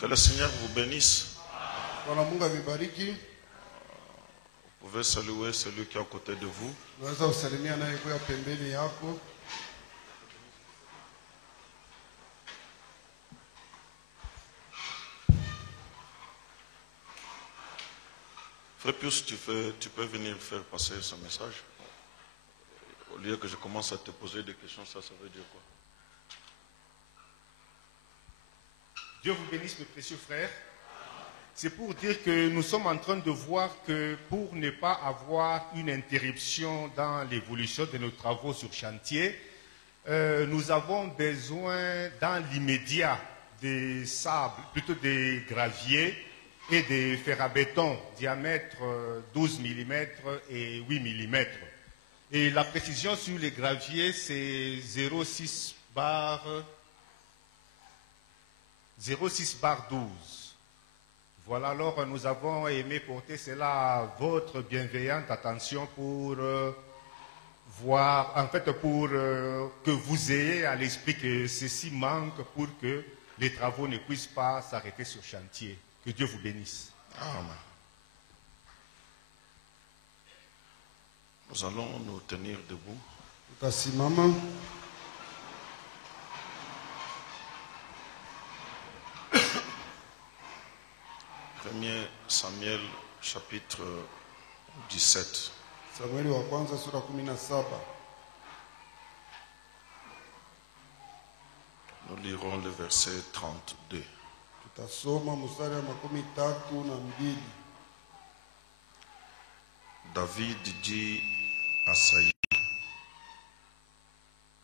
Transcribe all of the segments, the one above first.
Que le Seigneur vous bénisse. Bwana Mungu avibariki. Vous pouvez saluer celui qui est à côté de vous. Unaweza kusalimia naye kwa pembeni yako. Frère Pius, tu peux venir faire passer ce message. Au lieu que je commence à te poser des questions, ça veut dire quoi? Dieu vous bénisse, mes précieux frères. C'est pour dire que nous sommes en train de voir que pour ne pas avoir une interruption dans l'évolution de nos travaux sur chantier, nous avons besoin dans l'immédiat des sables, plutôt des graviers et des fer à béton, diamètre 12 mm et 8 mm. Et la précision sur les graviers, c'est 0,6 bar 12. Voilà, alors nous avons aimé porter cela à votre bienveillante attention pour voir, en fait pour que vous ayez à l'esprit que ceci manque pour que les travaux ne puissent pas s'arrêter sur chantier. Que Dieu vous bénisse. Amen. Nous allons nous tenir debout. Tutasimama. 1 Samuel chapitre 17. Samueli wa kwanza sura 17. Nous lirons le verset 32. Tutasoma mstari wa 32. David dit à Saïd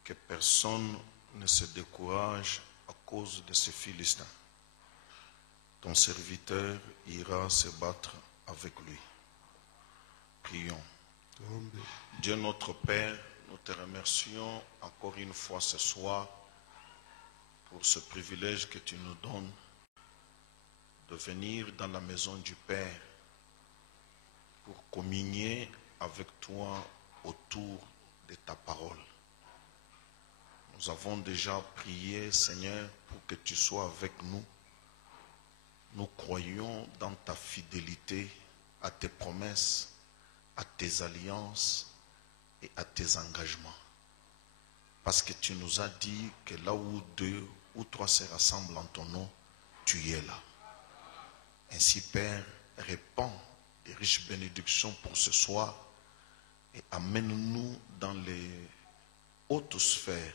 que personne ne se décourage à cause de ces Philistins. Ton serviteur ira se battre avec lui. Prions. Dieu notre Père, nous te remercions encore une fois ce soir pour ce privilège que tu nous donnes de venir dans la maison du Père pour communier avec toi autour de ta parole. Nous avons déjà prié, Seigneur, pour que tu sois avec nous. Nous croyons dans ta fidélité, à tes promesses, à tes alliances et à tes engagements. Parce que tu nous as dit que là où 2 ou 3 se rassemblent en ton nom, tu es là. Ainsi, Père, répands des riches bénédictions pour ce soir et amène-nous dans les hautes sphères.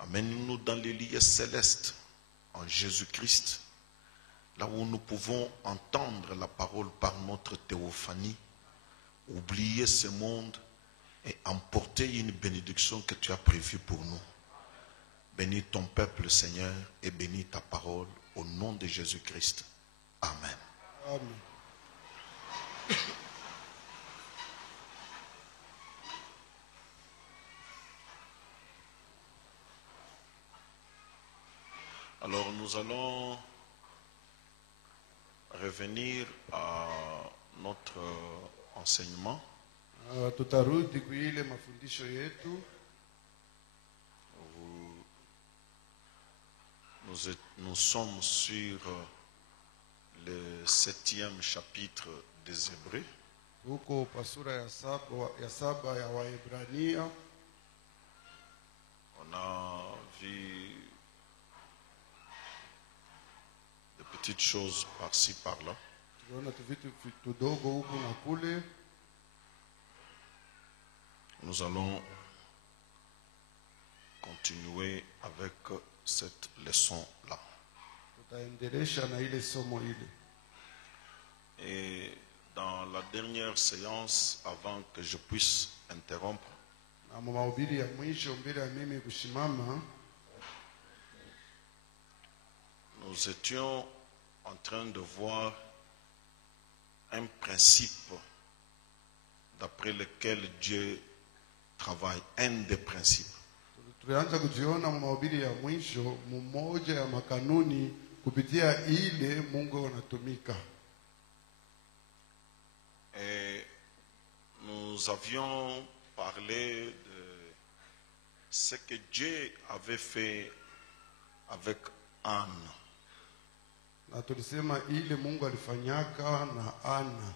Amène-nous dans les lieux célestes en Jésus-Christ, là où nous pouvons entendre la parole par notre théophanie, oublier ce monde et emporter une bénédiction que tu as prévue pour nous. Bénis ton peuple, Seigneur, et bénis ta parole au nom de Jésus-Christ. Amen. Amen. Alors nous allons revenir à notre enseignement. Tutarudi kuile mafundisho yetu. Nous sommes sur le 7e chapitre des Hébreux. Huko pa sura ya saba ya Waebrania. On a vu des petites choses par-ci, par-là. Tunaona vitu tudogo huku na kule. Nous allons continuer avec cette leçon-là. Tutaendelesha na ile somo ile. Et dans la dernière séance, avant que je puisse interrompre, Na mahubiri ya mwisho mbele ya mimi kusimama, nous étions en train de voir un principe d'après lequel Dieu travaille, un des principes. tulianza kujiona mahubiri ya mwisho mmoja ya makanuni kupitia ile Mungu anatumika. Et nous avions parlé de ce que Dieu avait fait avec Anne. Na tulisema ile Mungu alifanyaka na Ana.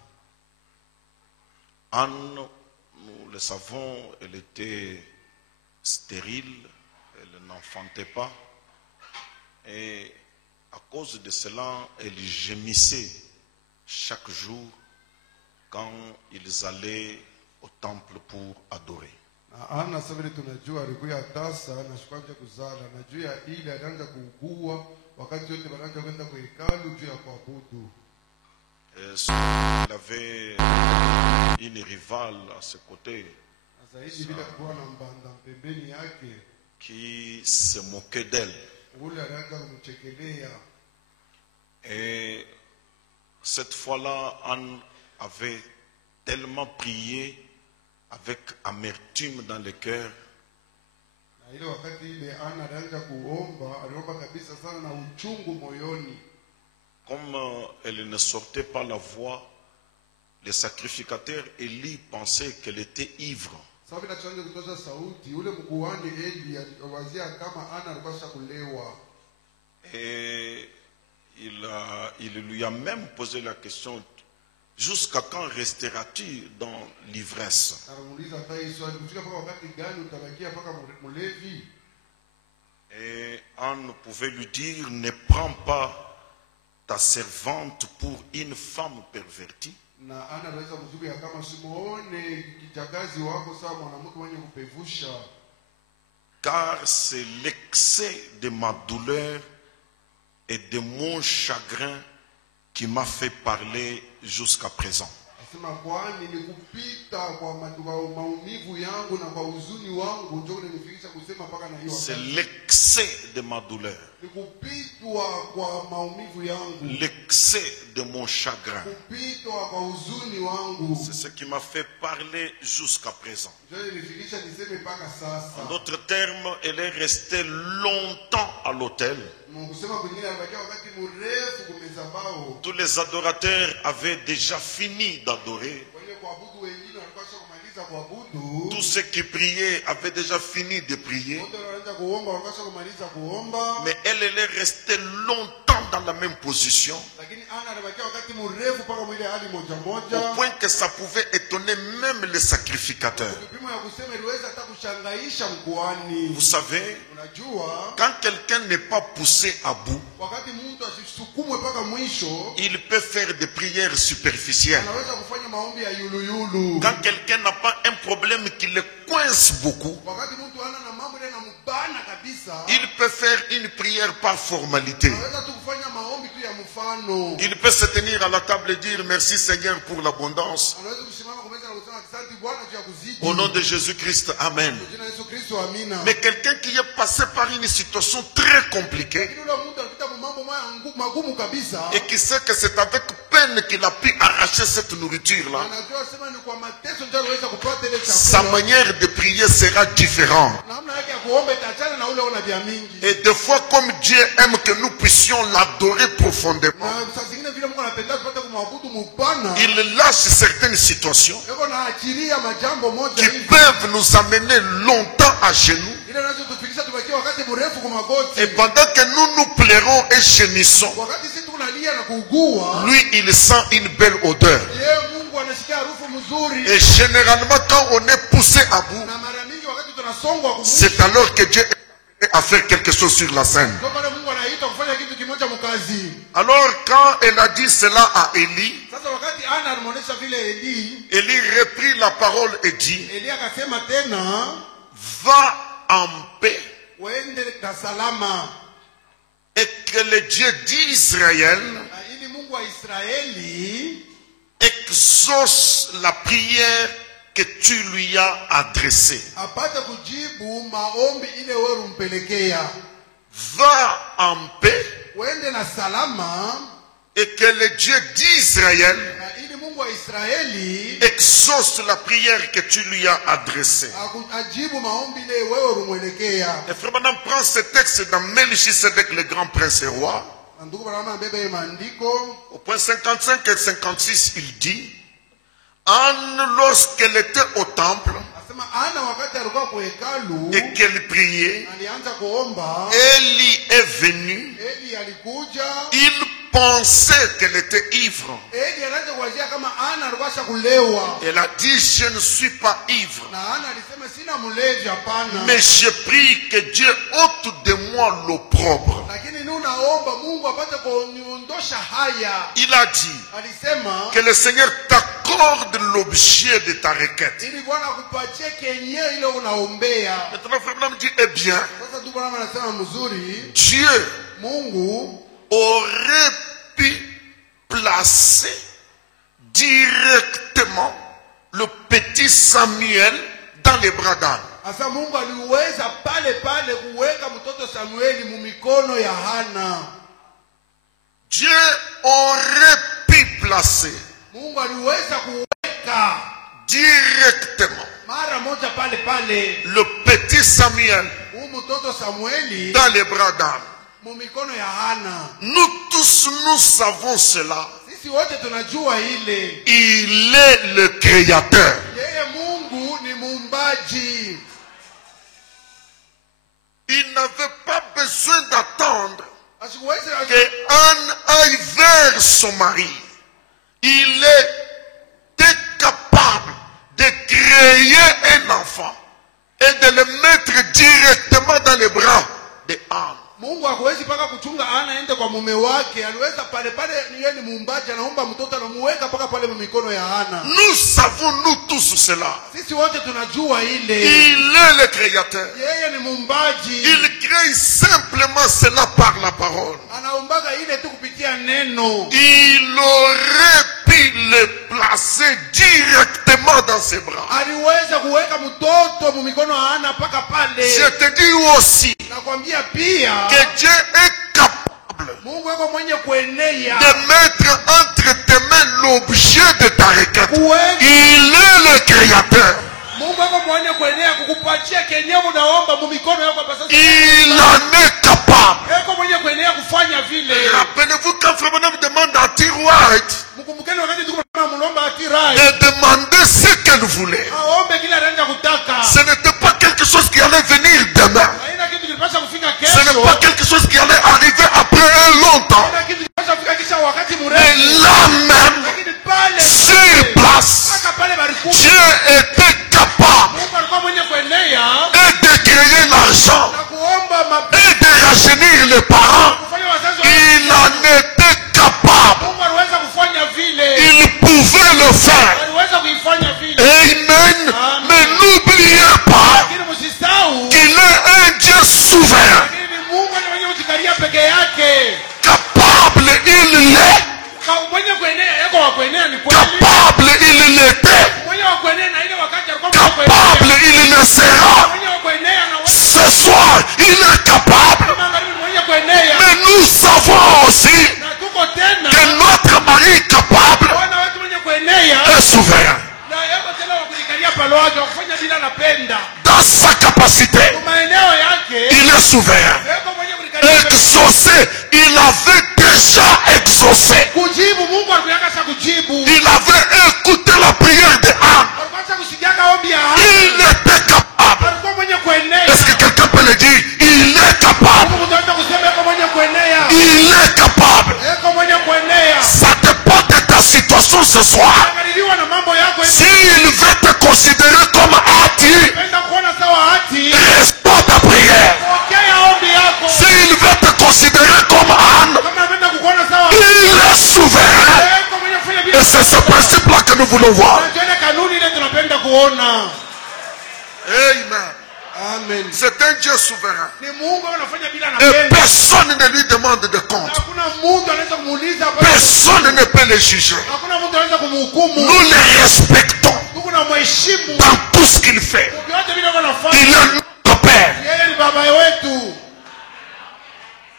Anne, nous le savons, elle était stérile, elle n'enfantait pas. Et à cause de cela, elle gémissait chaque jour quand ils allaient au temple pour adorer. Na Ana sabili tunajua alikuwa tasa na shikwaje kuzala na juu ya ile alianza kuugua wakati wote wanaanza kwenda kwa hekalu juu ya kuabudu. Elle avait une rivale à ses côtés Zaidi bila kuwa na mbanda pembeni yake qui se moquait d'elle. ule alianza kumchekelea. Et cette fois-là, Anne avait tellement prié avec amertume dans le cœur Na ile wakati ile Ana alianza kuomba, aliomba kabisa sana na uchungu moyoni. comme elle ne sortait pas la voix, le sacrificateur Élie pensait qu'elle était ivre. Sababu inachoanza kutosha sauti, ule mkuhani Eli aliwazia kama Ana alikuwa shakulewa. Et il lui a même posé la question, jusqu'à quand resteras-tu dans l'ivresse? Anamuuliza hata hii swali, kufika mpaka wakati gani utabakia mpaka mlevi? Et Anne pouvait lui dire, ne prends pas ta servante pour une femme pervertie. Na Ana anaweza kujibu ya kama simuone kijakazi wako sawa mwanamke mwenye kupevusha. Car c'est l'excès de ma douleur et de mon chagrin qui m'a fait parler jusqu'à présent. Asema kwani ni kupita kwa maumivu yangu na kwa huzuni wangu ndio unanifikisha kusema mpaka na hiyo. C'est l'excès de ma douleur, Ni kupitwa kwa maumivu yangu. l'excès de mon chagrin. Kupitwa kwa huzuni wangu. C'est ce qui m'a fait parler jusqu'à présent. Ndio unanifikisha niseme mpaka sasa. En d'autres termes, elle est restée longtemps à l'autel. Kusema kwingine alibakia wakati mrefu kumezabao. Tous les adorateurs avaient déjà fini d'adorer. Wale kuabudu wengine walikuwa kumaliza kuabudu. Tous ceux qui priaient avaient déjà fini de prier. Wote wanaanza kuomba walikuwa kumaliza kuomba. Mais elle est restée longtemps dans la même position, Lakini Ana alibakia wakati mrefu mpaka mwile hali moja moja. au point que ça pouvait étonner même les sacrificateurs. Kipimo ya kusema iliweza hata kushangaisha mkoani. Vous savez, Unajua quand quelqu'un n'est pas poussé à bout, wakati mtu asisukumwe mpaka mwisho il peut faire des prières superficielles. anaweza kufanya maombi ya yuluyulu. Quand quelqu'un n'a pas un problème qui le coince beaucoup, Wakati mtu ana na mambo ile yanambana kabisa, il peut faire une prière par formalité. anaweza tu kufanya maombi tu ya mfano. Il peut se tenir à la table et dire merci Seigneur pour l'abondance. Anaweza kusimama kwa meza na kusema asante Bwana juu ya kuzidi. Au nom de Jésus-Christ, Amen. Jina la Yesu Kristo, amina. Mais quelqu'un qui est passé par une situation très compliquée Lakini yule mtu alipita mambo magumu kabisa. et qui sait que c'est avec peine qu'il a pu arracher cette nourriture-là, Anajua sema ni kwa mateso ndio anaweza kupata ile sa chakula. manière de prier sera différente. Namna yake ya kuomba itaachana na ule una vya mingi. Et des fois, comme Dieu aime que nous puissions l'adorer profondément, Na saa zingine vile Mungu anapenda tupate kumwabudu mupana. il lâche certaines situations Yuko na achilia majambo moja qui hivi. peuvent nous amener longtemps à genoux. Ile inacho tufikisha tubakie wakati mrefu kwa magoti. Et pendant que nous pleurons et gémissons, Wakati sisi tunalia na kuugua, lui, il sent une belle odeur. yeye Mungu anasikia harufu mzuri. Et généralement, quand on est poussé à bout, Na mara mingi wakati tunasongwa kumwisho, c'est alors que Dieu est à faire quelque chose sur la scène. ndio pale Mungu anaita kufanya kitu kimoja mkazi. Alors, quand elle a dit cela à Élie, Sasa wakati Ana alimuonesha vile Eli, Élie reprit la parole et dit, Eli akasema tena, va en paix waende na salama. et que le Dieu d'Israël Na ili Mungu wa Israeli exauce la prière que tu lui as adressée. apate kujibu maombi ile wewe umpelekea. Va en paix Waende na salama, et que le Dieu d'Israël na ili Mungu wa Israeli exauce la prière que tu lui as adressée. ajibu maombi ile wewe umwelekea. Et Frère Branham prend ce texte dans Melchisedec, le grand prince et roi. Ndugu bwana mbebe maandiko Au point 55 et 56, il dit, Anne, lorsqu'elle était au temple asema Ana wakati alikuwa kwa hekalu et qu'elle priait, alianza kuomba, Élie est venu, Eli alikuja, il pensait qu'elle était ivre. Eli anaanza kuwazia kama Ana alikuwa kulewa. Elle a dit, je ne suis pas ivre. Na Ana alisema sina mlevi hapana. Mais je prie que Dieu ôte de moi l'opprobre. Lakini naomba Mungu apate kuondosha haya. Il a dit Alisema que le Seigneur t'accorde l'objet de ta requête. ili Bwana akupatie kenye ile unaombea. Maintenant, frère Branham dit, eh bien, Sasa tu Bwana anasema mzuri, Dieu Mungu aurait pu placer directement le petit Samuel dans les bras d'Anne. asa Mungu aliweza pale kuweka mtoto Samueli mumikono ya Hana. Dieu aurait pu placer Mungu aliweza kuweka directement mara moja pale le petit Samuel mtoto Samueli dans les bras d'Anne. mumikono ya Hana. Nous tous, nous savons cela. Sisi wote tunajua ile. Il est le créateur. Yeye Mungu ni muumbaji. Il n'avait pas besoin d'attendre Asikuwezi que Anne aille vers son mari. Il était capable de créer un enfant et de le mettre directement dans les bras de Anne. Mungu hakuwezi paka kuchunga Ana ende kwa mume wake. Aliweza pale yeye ni muumbaji, anaomba mtoto anamuweka paka pale mikono ya Ana. Nous savons nous tous cela. Sisi wote tunajua ile. Il est le créateur. Yeye ni muumbaji. Il crée simplement cela par la parole. Anaombaga ile tu kupitia neno. Il aurait pu le placer directement dans ses bras. Aliweza kuweka mtoto mikono ya Ana paka pale. Je te dis aussi Nakwambia pia que Dieu est capable Mungu yuko mwenye kuenea de mettre entre tes mains l'objet de ta requête. kuweka. Il est le créateur. Mungu yuko mwenye kuenea kukupatia kenye unaomba mikono yako hapa sasa. Il en est capable. Yuko mwenye kuenea kufanya vile. Rappelez-vous quand Frère Branham demande à T. White Mkumbukeni wakati tuko tunamlomba Atirai. de demander ce qu'elle voulait. Aombe kila anaenda kutaka. Ce n'était pas quelque chose qui allait venir demain. Haina kitu kilipaswa kufika Ce n'est kesho. pas quelque chose qui allait arriver après un long temps. Haina kitu kilipaswa kufika kisha wakati Mais mrefu. là même, Lakini pale sur place, paka pale barikuwa. Dieu était capable Mungu alikuwa mwenye kuenea et de créer l'argent na kuomba et de rajeunir les parents. kufanya wazazi wa Il en était capable. Mungu aliweza kufanya vile. Il pouvait le faire. Aliweza kuifanya vile. Amen. Mais n'oubliez pas Lakini msisahau qu'il est un Dieu souverain. lakini Mungu ndiye mwenye kujikalia peke yake. Capable, il l'est. Mwenye kuenea yako wa kuenea ni kweli. Capable, il l'était. Mwenye wa kuenea na ile wakati alikuwa mwenye kuenea. Capable, il le sera. Mwenye wa kuenea na Ce soir, il est capable. magharibi mwenye kuenea. Mais nous savons aussi Na tuko tena que notre mari capable wana watu mwenye kuenea est souverain. na yako tena wa kujikalia pale wake wa kufanya bila napenda. Dans sa capacité, Kwa maeneo yake il est souverain. yako mwenye kujikalia Exaucé, il avait déjà exaucé. kujibu. Mungu alikuwa kujibu. Il avait écouté la prière de Anne. Alikuwa kusikiaga ombi ya Hana. Il était capable. Alikuwa mwenye kuenea. Est-ce que quelqu'un peut le dire? Il est capable. Mungu anataka kusema yako mwenye kuenea. Il est capable. Yako mwenye kuenea. Ça dépend de ta situation ce soir. Angaliliwa na mambo yako. S'il veut te considérer comme hâti, Penda kuona sawa hati. réponds ta prière. Pokea ombi yako. S'il veut te considérer comme Anne, Kama anapenda kukuona sawa. il est souverain. Yako mwenye kufanya bila. Et c'est ce principe-là que nous voulons voir. Tuone kanuni ile tunapenda kuona. Amen. Amen. C'est un Dieu souverain. Ni Mungu anafanya bila Et anapenda. personne ne lui demande de compte. Hakuna mtu anaweza kumuuliza hapa. Personne ne peut le juger. Hakuna mtu anaweza kumhukumu. Nous le respectons Tuko na mheshimu. dans tout ce qu'il fait. Yote bila anafanya. Il est notre Père. Yeye ni baba wetu.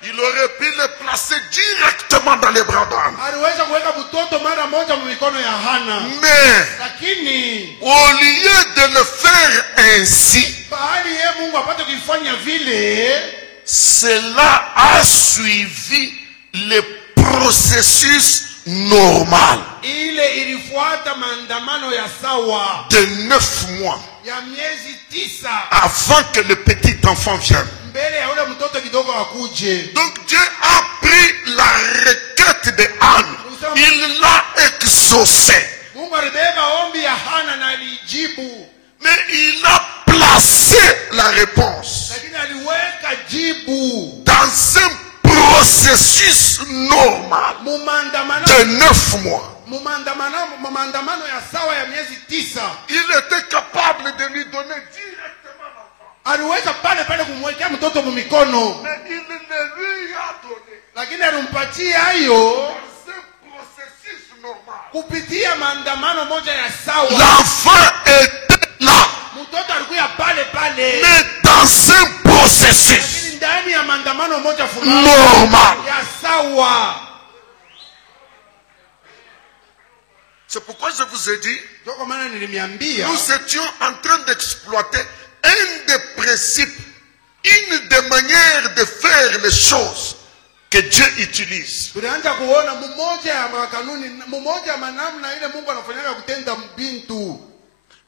Il aurait pu le placer directement dans les bras d'Anne. Aliweza kuweka mtoto mara moja mikono ya Hana. Mais Lakini au lieu de le faire ainsi, bahali yeye Mungu apate kuifanya vile, cela a suivi le processus normal ile ilifuata maandamano ya sawa de 9 mois ya miezi 9 avant que le petit enfant vienne. mbele ya ule mtoto kidogo akuje. Donc Dieu a pris la requête requête de Anne, il l'a exaucée. Mungu alibeba ombi ya Hana na alijibu. Mais il a placé la réponse Lakini aliweka jibu dans un processus normal mumandamano de 9 mois. Mumandamano ya sawa ya miezi 9. Il était capable de lui donner directement l'enfant. Aliweza pale pale kumwekea mtoto mumikono. Mais il ne lui a donné Lakini alimpatia hiyo dans un processus normal. kupitia maandamano moja ya sawa. L'enfant était là, Mtoto alikuwa pale pale. mais dans un processus Lakini ndani ya maandamano moja fulani normal. ya sawa. C'est pourquoi je vous ai dit, Ndio kwa maana nilimiambia nous étions en train d'exploiter un des principes, une des manières de faire les choses que Dieu utilise. tunaanza kuona mmoja ya makanuni, mmoja ya manamna ile Mungu anafanyaka kutenda mbintu.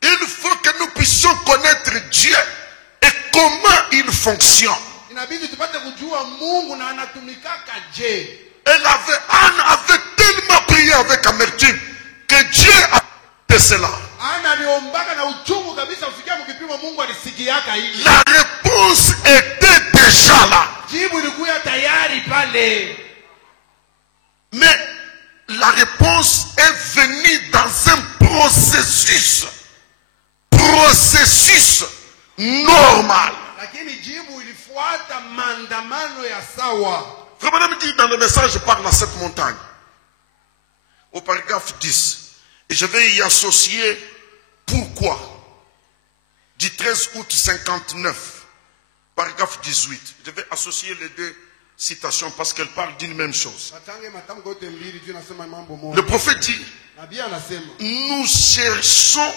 Il faut que nous puissions connaître Dieu et comment il fonctionne. Inabidi tupate kujua Mungu na anatumikaka je. Anne avait tellement prié avec amertume que Dieu a fait cela. Ana aliombaka na uchungu kabisa ufikia mkipimo Mungu alisikiaka hili. La réponse était déjà là. Jibu ilikuwa tayari pale. Mais la réponse est venue dans un processus normal. Lakini jibu ilifuata maandamano ya sawa. Frère me dit dans le message, je parle à cette montagne. Au paragraphe 10. Et je vais y associer pourquoi. Du 13 août 59. Paragraphe 18. Je vais associer les deux citations parce qu'elles parlent d'une même chose. Le prophète dit, nous cherchons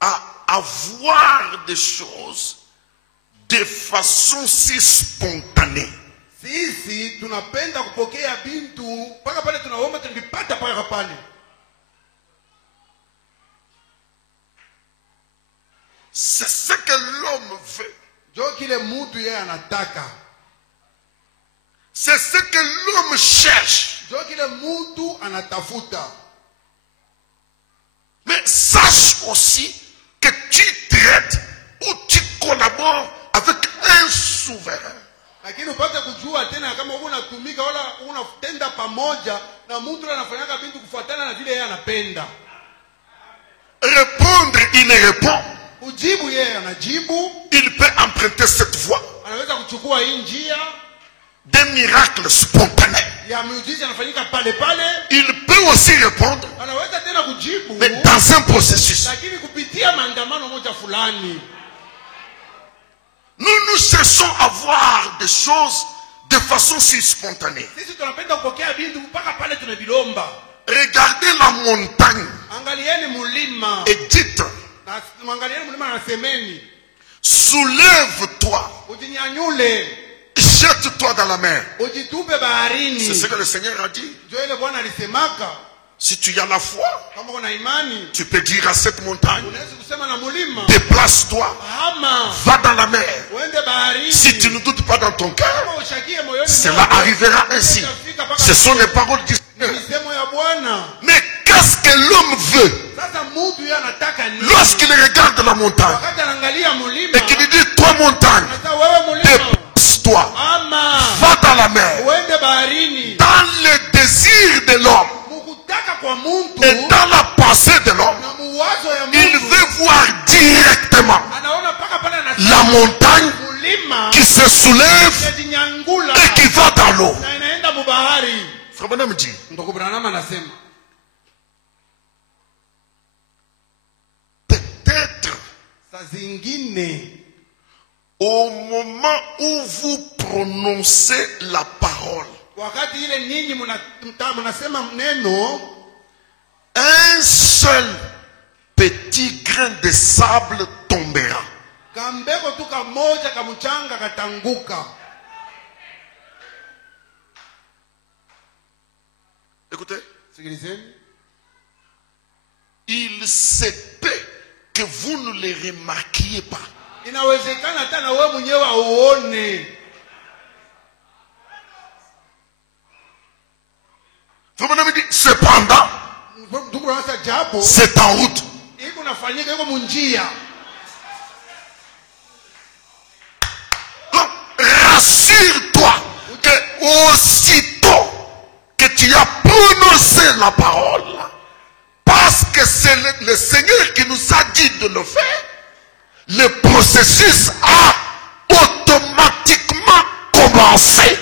à avoir des choses de façon si spontanée. Sisi tunapenda kupokea bintu mpaka pale tunaomba tunapata paka pale. C'est ce que l'homme veut. Jo kile mtu yeye anataka. C'est ce que l'homme cherche. Jo kile mtu anatafuta. Mais sache aussi que tu traites ou tu collabores avec un souverain. Lakini upate kujua tena kama unatumika wala unatenda pamoja na mtu anafanyaka bintu kufuatana na vile yeye anapenda. Répondre, il répond. Ujibu yeye anajibu. Il peut emprunter cette voie. Anaweza kuchukua hii njia. Des miracles spontanés. Ya miujiza yanafanyika pale pale. Il peut aussi répondre. Anaweza tena kujibu. Mais dans un processus. Lakini kupitia maandamano moja fulani. Nous cherchons à voir des choses de façon si spontanée. Sisi tunapenda kupokea bintu mpaka pale tunabilomba. Regardez la montagne. Angalieni mulima. Et dites. Angalieni mulima na semeni. Soulève-toi. Ujinyanyule. Jette-toi dans la mer. Ujitupe baharini. C'est ce que le Seigneur a dit. Jo ile Bwana alisemaka. Si tu as la foi, kama una imani, tu peux dire à cette montagne, unaweza kusema na mulima, déplace-toi, va dans la mer. uende baharini. Si tu ne doutes pas dans ton cœur, kama ushakie moyoni, cela arrivera ainsi. Ce sont les paroles du Seigneur. misemo ya Bwana. Mais qu'est-ce que l'homme veut Sasa mtu yeye anataka nini? lorsqu'il regarde la montagne Wakati anaangalia mulima et qu'il lui dit, toi montagne, sasa wewe mulima, déplace-toi, ama va dans la mer. uende baharini. Dans le désir de l'homme Mukutaka kwa mtu et dans la pensée de l'homme, na muwazo ya il mtu, veut voir directement anaona paka pale la montagne mulima qui se soulève inajinyangula et qui va dans l'eau. na inaenda mubahari. Frère Branham dit, Ndugu Branham anasema peut-être saa zingine au moment où vous prononcez la parole, wakati ile ninyi mnasema neno, un seul petit grain de sable tombera. kambeko tu kamoja kamuchanga katanguka. Écoutez, Sikilizeni, il se peut que vous ne le remarquiez pas. inawezekana hata na wewe mwenyewe auone. Cependant, c'est en route. Donc, rassure-toi que aussitôt que tu as prononcé la parole, parce que c'est le Seigneur qui nous a dit de le faire, le processus a automatiquement commencé.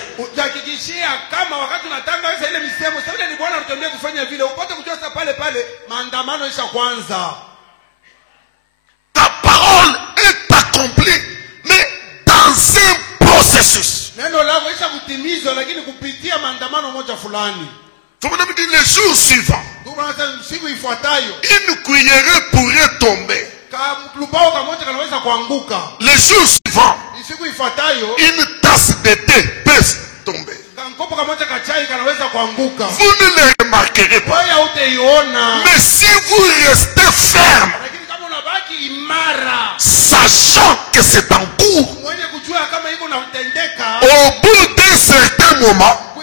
Ta parole est accomplie, mais dans un processus. Le jour suivant, une cuillerée pourrait tomber. Le jour suivant, une tasse de thé peut tomber. Vous ne le remarquerez pas. Mais si vous restez ferme, sachant que c'est en cours, au bout d'un certain moment,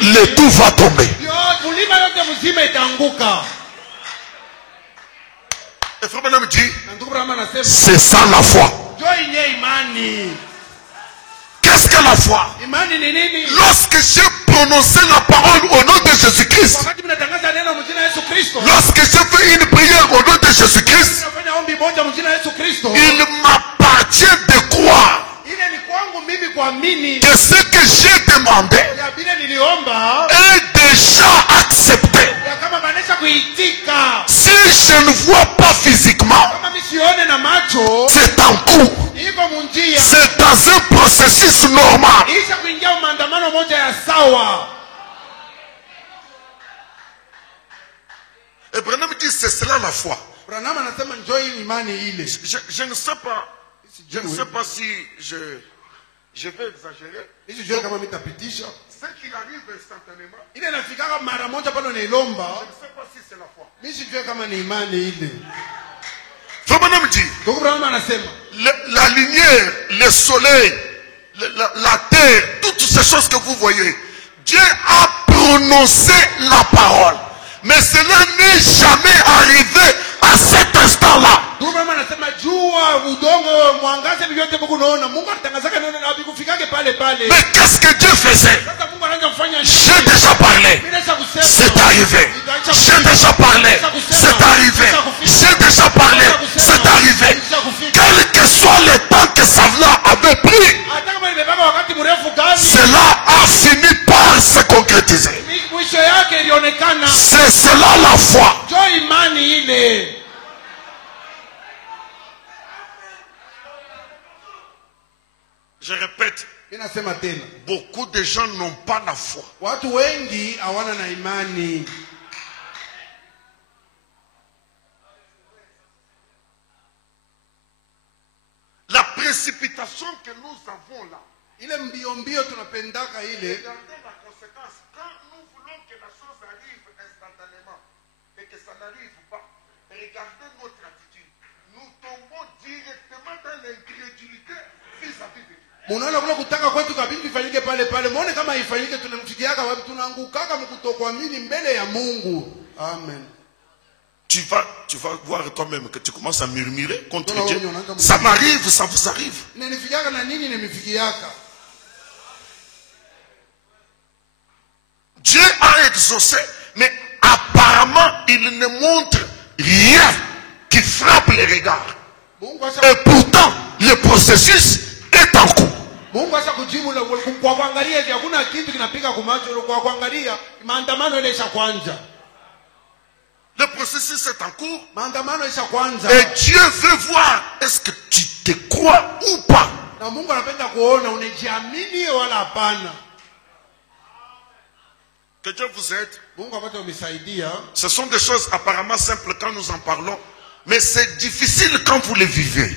le tout va tomber. Et frère Branham dit, c'est ça la foi. Qu'est-ce que la foi? Lorsque j'ai prononcé la parole au nom de Jésus-Christ, lorsque j'ai fait une prière au nom de Jésus-Christ, il m'appartient de croire que ce que j'ai demandé est déjà accepté. Si je ne vois pas physiquement, c'est en cours. C'est dans un processus normal. Et Branham dit c'est cela la foi. Je ne sais pas. Je ne sais pas si je vais exagérer. Ce qui arrive instantanément. Je ne sais pas si c'est la foi. Branham dit la lumière, le soleil, la terre, toutes ces choses que vous voyez, Dieu a prononcé la parole. Mais cela n'est jamais arrivé à cet instant-là. Mais qu'est-ce que Dieu faisait? J'ai déjà parlé, c'est arrivé. J'ai déjà parlé, c'est arrivé. J'ai déjà parlé, c'est arrivé. Quel que soit le temps que cela avait pris, cela a fini par se concrétiser. C'est cela la foi. Je répète, beaucoup de gens n'ont pas la foi. La précipitation que nous avons là, regardez la conséquence. Quand nous voulons que la chose arrive instantanément et que ça n'arrive pas, regardez notre attitude. Nous tombons directement dans l'incrédulité vis-à-vis de Dieu. Amen. Tu vas voir toi-même que tu commences à murmurer contre Dieu. Ça m'arrive, ça vous arrive. Dieu a exaucé, mais apparemment il ne montre rien qui frappe les regards. Et pourtant, le processus est en cours. Le processus est en cours. Et Dieu veut voir est-ce que tu te crois ou pas. Que Dieu vous aide. Ce sont des choses apparemment simples quand nous en parlons, mais c'est difficile quand vous les vivez.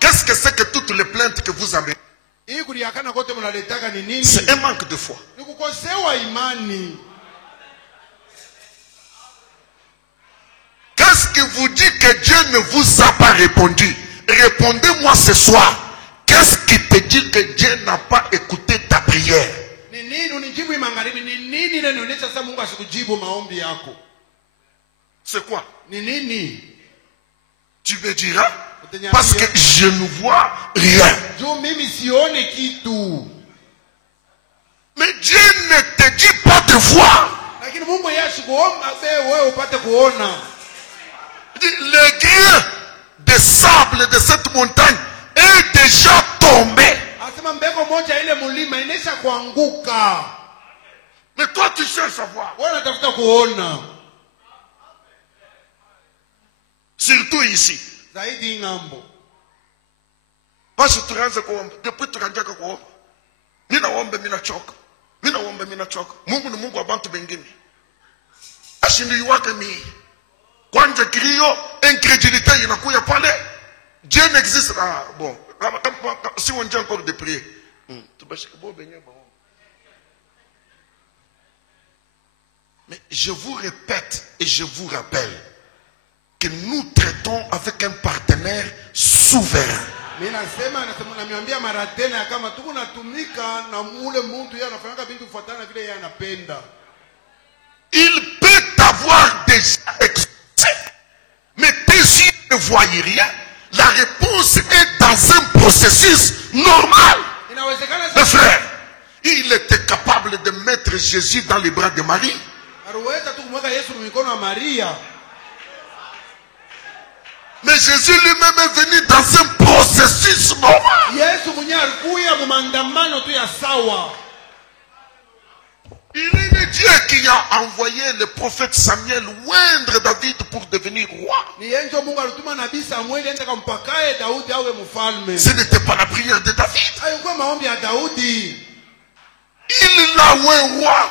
Qu'est-ce que c'est que toutes les plaintes que vous avez? C'est un manque de foi. Qu'est-ce qui vous dit que Dieu ne vous a pas répondu? Répondez-moi ce soir que Qu'est-ce qui te dit que Dieu n'a pas écouté ta prière? C'est quoi? Tu me diras, parce que je ne vois rien. Mais Dieu ne te dit pas de voir. Le grain de sable de cette montagne est déjà tombé. Mais toi tu cherches à voir. Surtout ici. Parce que tu rentres depuis tu rentres kwa mina wombe mina choka. Mina wombe mina choka. Mungu abantu bengine. Ashindi yuwake mi. Kwanja kilio, incrédulité inakuya pale. Dieu n'existe pas. Bon, si on dit encore de prier. Mais je vous répète et je vous rappelle que nous traitons avec un partenaire souverain. Il peut t'avoir déjà exaucé, mais tes yeux ne voient rien. La réponse est dans un processus normal. Le frère, il était capable de mettre Jésus dans les bras de Marie. Mais Jésus lui-même est venu dans un processus normal. Il est le Dieu qui a envoyé le prophète Samuel oindre David pour devenir roi. Ce n'était pas la prière de David. Il l'a oint roi.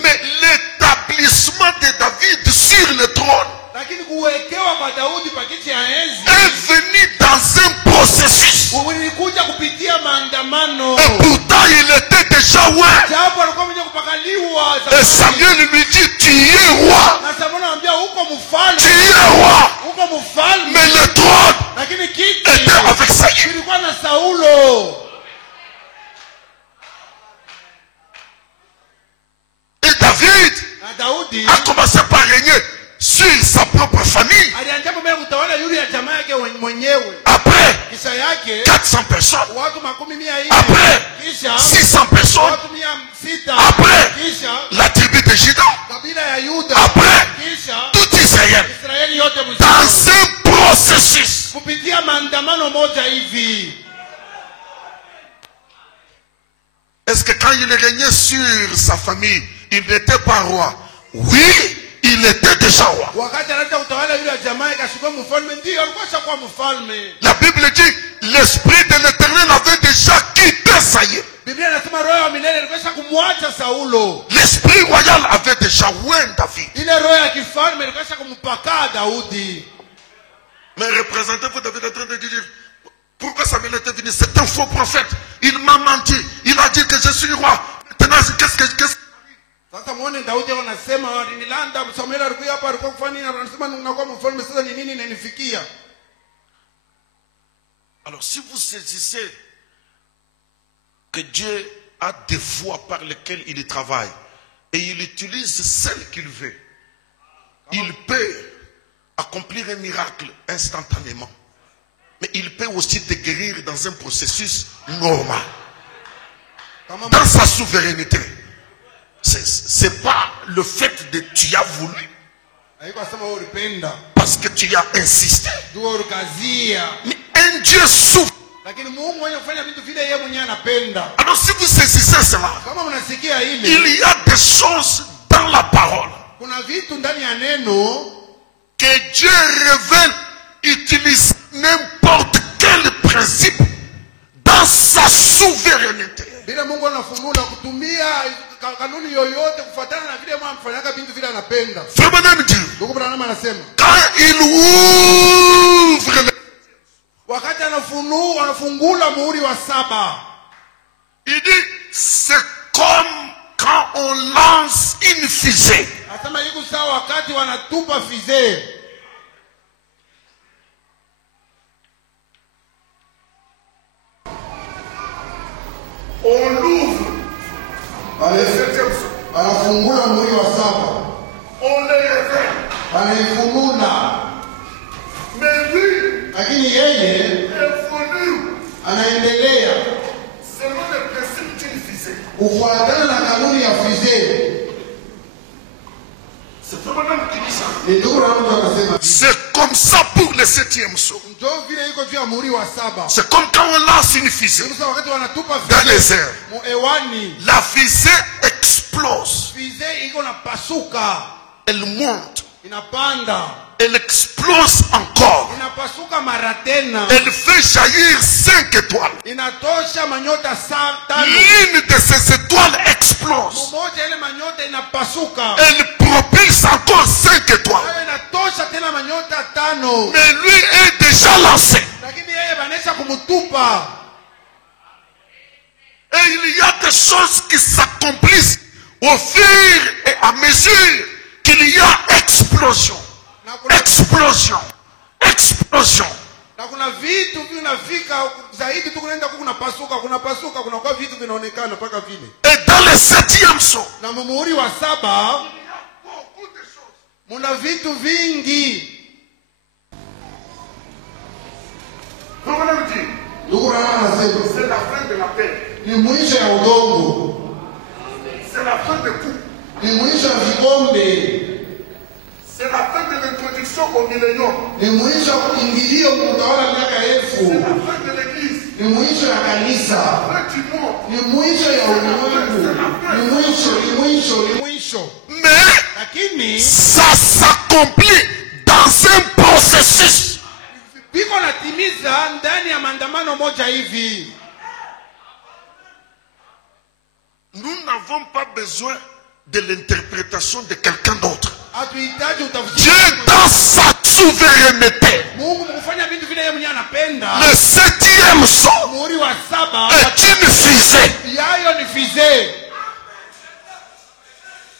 Mais l'établissement de David sur le trône est venu dans un processus. Et pourtant il était déjà oint. Et Samuel lui dit, tu es roi. Tu es roi. Mais le trône était avec Saül. Et David a commencé par régner sur sa propre famille. Après 400 personnes. Après 600 personnes. Après la tribu de Juda. Après tout Israël. Dans un processus. Est-ce que quand il régnait sur sa famille, il n'était pas roi? Oui, il était déjà roi. La Bible dit, l'esprit de l'Éternel avait déjà quitté Saül. L'esprit royal avait déjà oint David. Mais représentez-vous David est en train de dire, pourquoi Samuel était venu? C'est un faux prophète. Il m'a menti. Il a dit que je suis roi. Maintenant, qu'est-ce que... Alors si vous saisissez que Dieu a des voies par lesquelles il travaille et il utilise celles qu'il veut, il peut accomplir un miracle instantanément, mais il peut aussi te guérir dans un processus normal, dans sa souveraineté. C'est pas le fait de tu as voulu parce que tu as insisté, mais un Dieu souffre. Alors si vous saisissez cela, il y a des choses dans la parole que Dieu révèle, utilise n'importe quel principe dans sa souveraineté. Quand il ouvre les... il dit, c'est comme quand on lance une fusée. On l'ouvre. Anafungula muhuri wa 7. On le révèle. Anaifununa. Mais lui, Lakini yeye évolue anaendelea selon le principe d'une fusée. kufuatana na kanuni ya fusée. C'est vraiment l'homme qui dit ça. Ni ndugu na mtu anasema C'est comme ça pour le 7e saut. ndio vile iko juu ya muhuri wa 7. C'est comme quand on lance une fusée Sasa wakati wanatupa dans fusée les airs. muewani, La fusée explose. fusée iko na pasuka, Elle monte. inapanda, Elle explose encore. inapasuka mara tena, Elle fait jaillir 5 étoiles. inatosha manyota 5. L'une de ces étoiles explose. Mmoja ile manyota inapasuka. Elle propulse encore 5 étoiles. Hayo inatosha tena manyota 5. Mais lui est déjà lancé. Lakini yeye banesha kumutupa. Et il y a des choses qui s'accomplissent au fur et à mesure qu'il y a explosion. Explosion. Explosion. Na kuna vitu vinafika zaidi tu kunaenda kuna pasuka, kuna kwa vitu vinaonekana mpaka vile. Et dans le 7e saut, Na muhuri wa 7 muna vitu vingi. Ndugu anasema c'est la fin de la paix. ni mwisho ya udongo, C'est la fin de tout. ni mwisho ya vikombe, C'est la fin de l'introduction au millénium. ni mwisho ya kuingilio mtawala miaka C'est elfu, la fin de l'église. ni mwisho ya kanisa, La fin du monde. ni mwisho ya ulimwengu, ni mwisho. Mais Lakini ça s'accomplit dans un processus. biko natimiza ndani ya maandamano moja hivi. Nous n'avons pas besoin de l'interprétation de quelqu'un d'autre. Hatuhitaji utafsiri. Dieu, dans sa souveraineté, Mungu mkufanya vitu vile yeye mwenyewe anapenda. le 7e saut Muhuri wa 7 est une fusée. yayo ni fusée.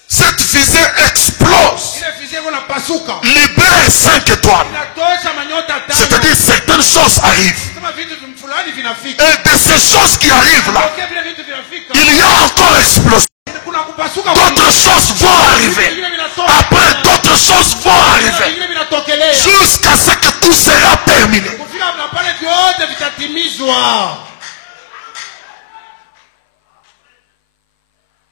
Cette fusée explose, Ile fusée iko na pasuka. libère 5 étoiles. Inatosha manyota 5. C'est-à-dire certaines choses arrivent. Kama vitu fulani vinafika. Et de ces choses qui arrivent là, Okay, vile vitu vinafika. il y a encore explosion. Kuna kupasuka. D'autres choses vont arriver. Vingine vinatoka. Après, d'autres choses vont arriver. Vingine vinatokelea. Jusqu'à ce que tout sera terminé. Kufika na pale vyote vitatimizwa.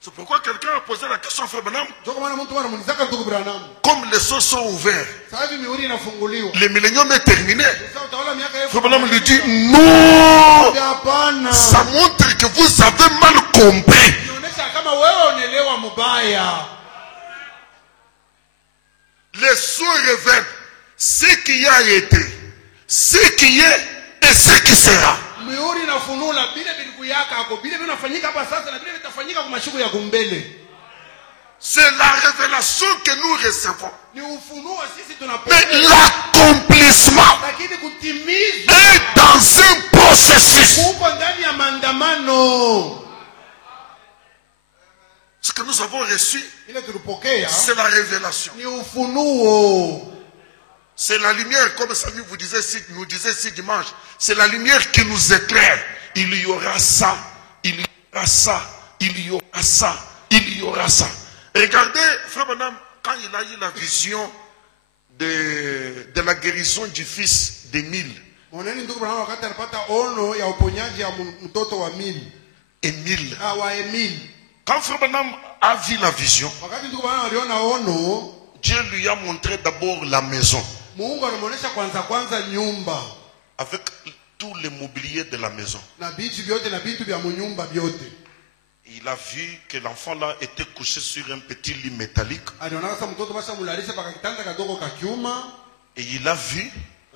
C'est pourquoi quelqu'un a posé la question, frère Branham, Joko maana mtu anamuulizaka ndugu Branham. comme les sauts sont ouverts, Sasa hivi mihuri inafunguliwa. le millénium est terminé. Sasa utaona miaka elfu. Frère Branham lui dit, non, Hapana. ça montre que vous avez mal compris. Inaonyesha kama wewe unaelewa mubaya. Les sauts révèlent ce qui a été, ce qui est et ce qui sera. Mihuri inafunula bile bilikuyaka ako bile vinafanyika hapa sasa na bile vitafanyika kwa mashuku ya kumbele. C'est la révélation que nous recevons. Ni ufunuo sisi Mais tunapokea. l'accomplissement Lakini kutimizwa est dans un processus. kuko ndani ya maandamano. Ce que nous avons reçu, Ile tulipokea c'est la révélation. ni ufunuo. C'est la lumière, comme Samy nous disait ici dimanche. C'est la lumière qui nous éclaire. Il y aura ça, il y aura ça, il y aura ça, il y aura ça. Regardez, frère Branham, quand il a eu la vision de la guérison du fils d'Émile. Moneni ndugu Branham wakati alipata ono ya uponyaji ya mtoto wa Émile. wa Emile. Quand frère Branham a vu la vision, Wakati ndugu Branham aliona ono, Dieu lui a montré d'abord la maison. Mungu alimuonesha kwanza nyumba Avec tout le mobilier de la maison. na vitu vyote na vitu vya munyumba vyote. Il a vu que l'enfant là était couché sur un petit lit métallique. Aliona sasa mtoto basi mulalisha paka kitanda kadogo ka kiuma. Et il a vu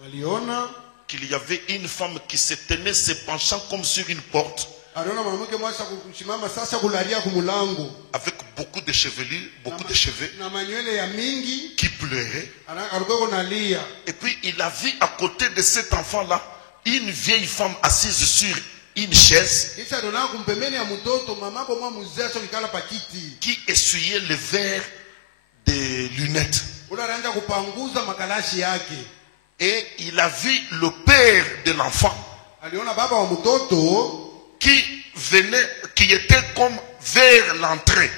Aliona qu'il y avait une femme qui se tenait, se penchant comme sur une porte, aliona mwanamke mmoja kusimama sasa kulalia kumulango avec beaucoup de chevelure, beaucoup de cheveux, na manywele ya mingi, qui pleurait. alikuwa kunalia. Et puis il a vu à côté de cet enfant-là une vieille femme assise sur une chaise Kisha aliona kumpembeni ya mtoto mamako mwa mzee aso kikala pakiti. qui essuyait le verre des lunettes. Ula anaanza kupanguza makalashi yake. Et il a vu le père de l'enfant Aliona baba wa mtoto qui qui était comme vers l'entrée.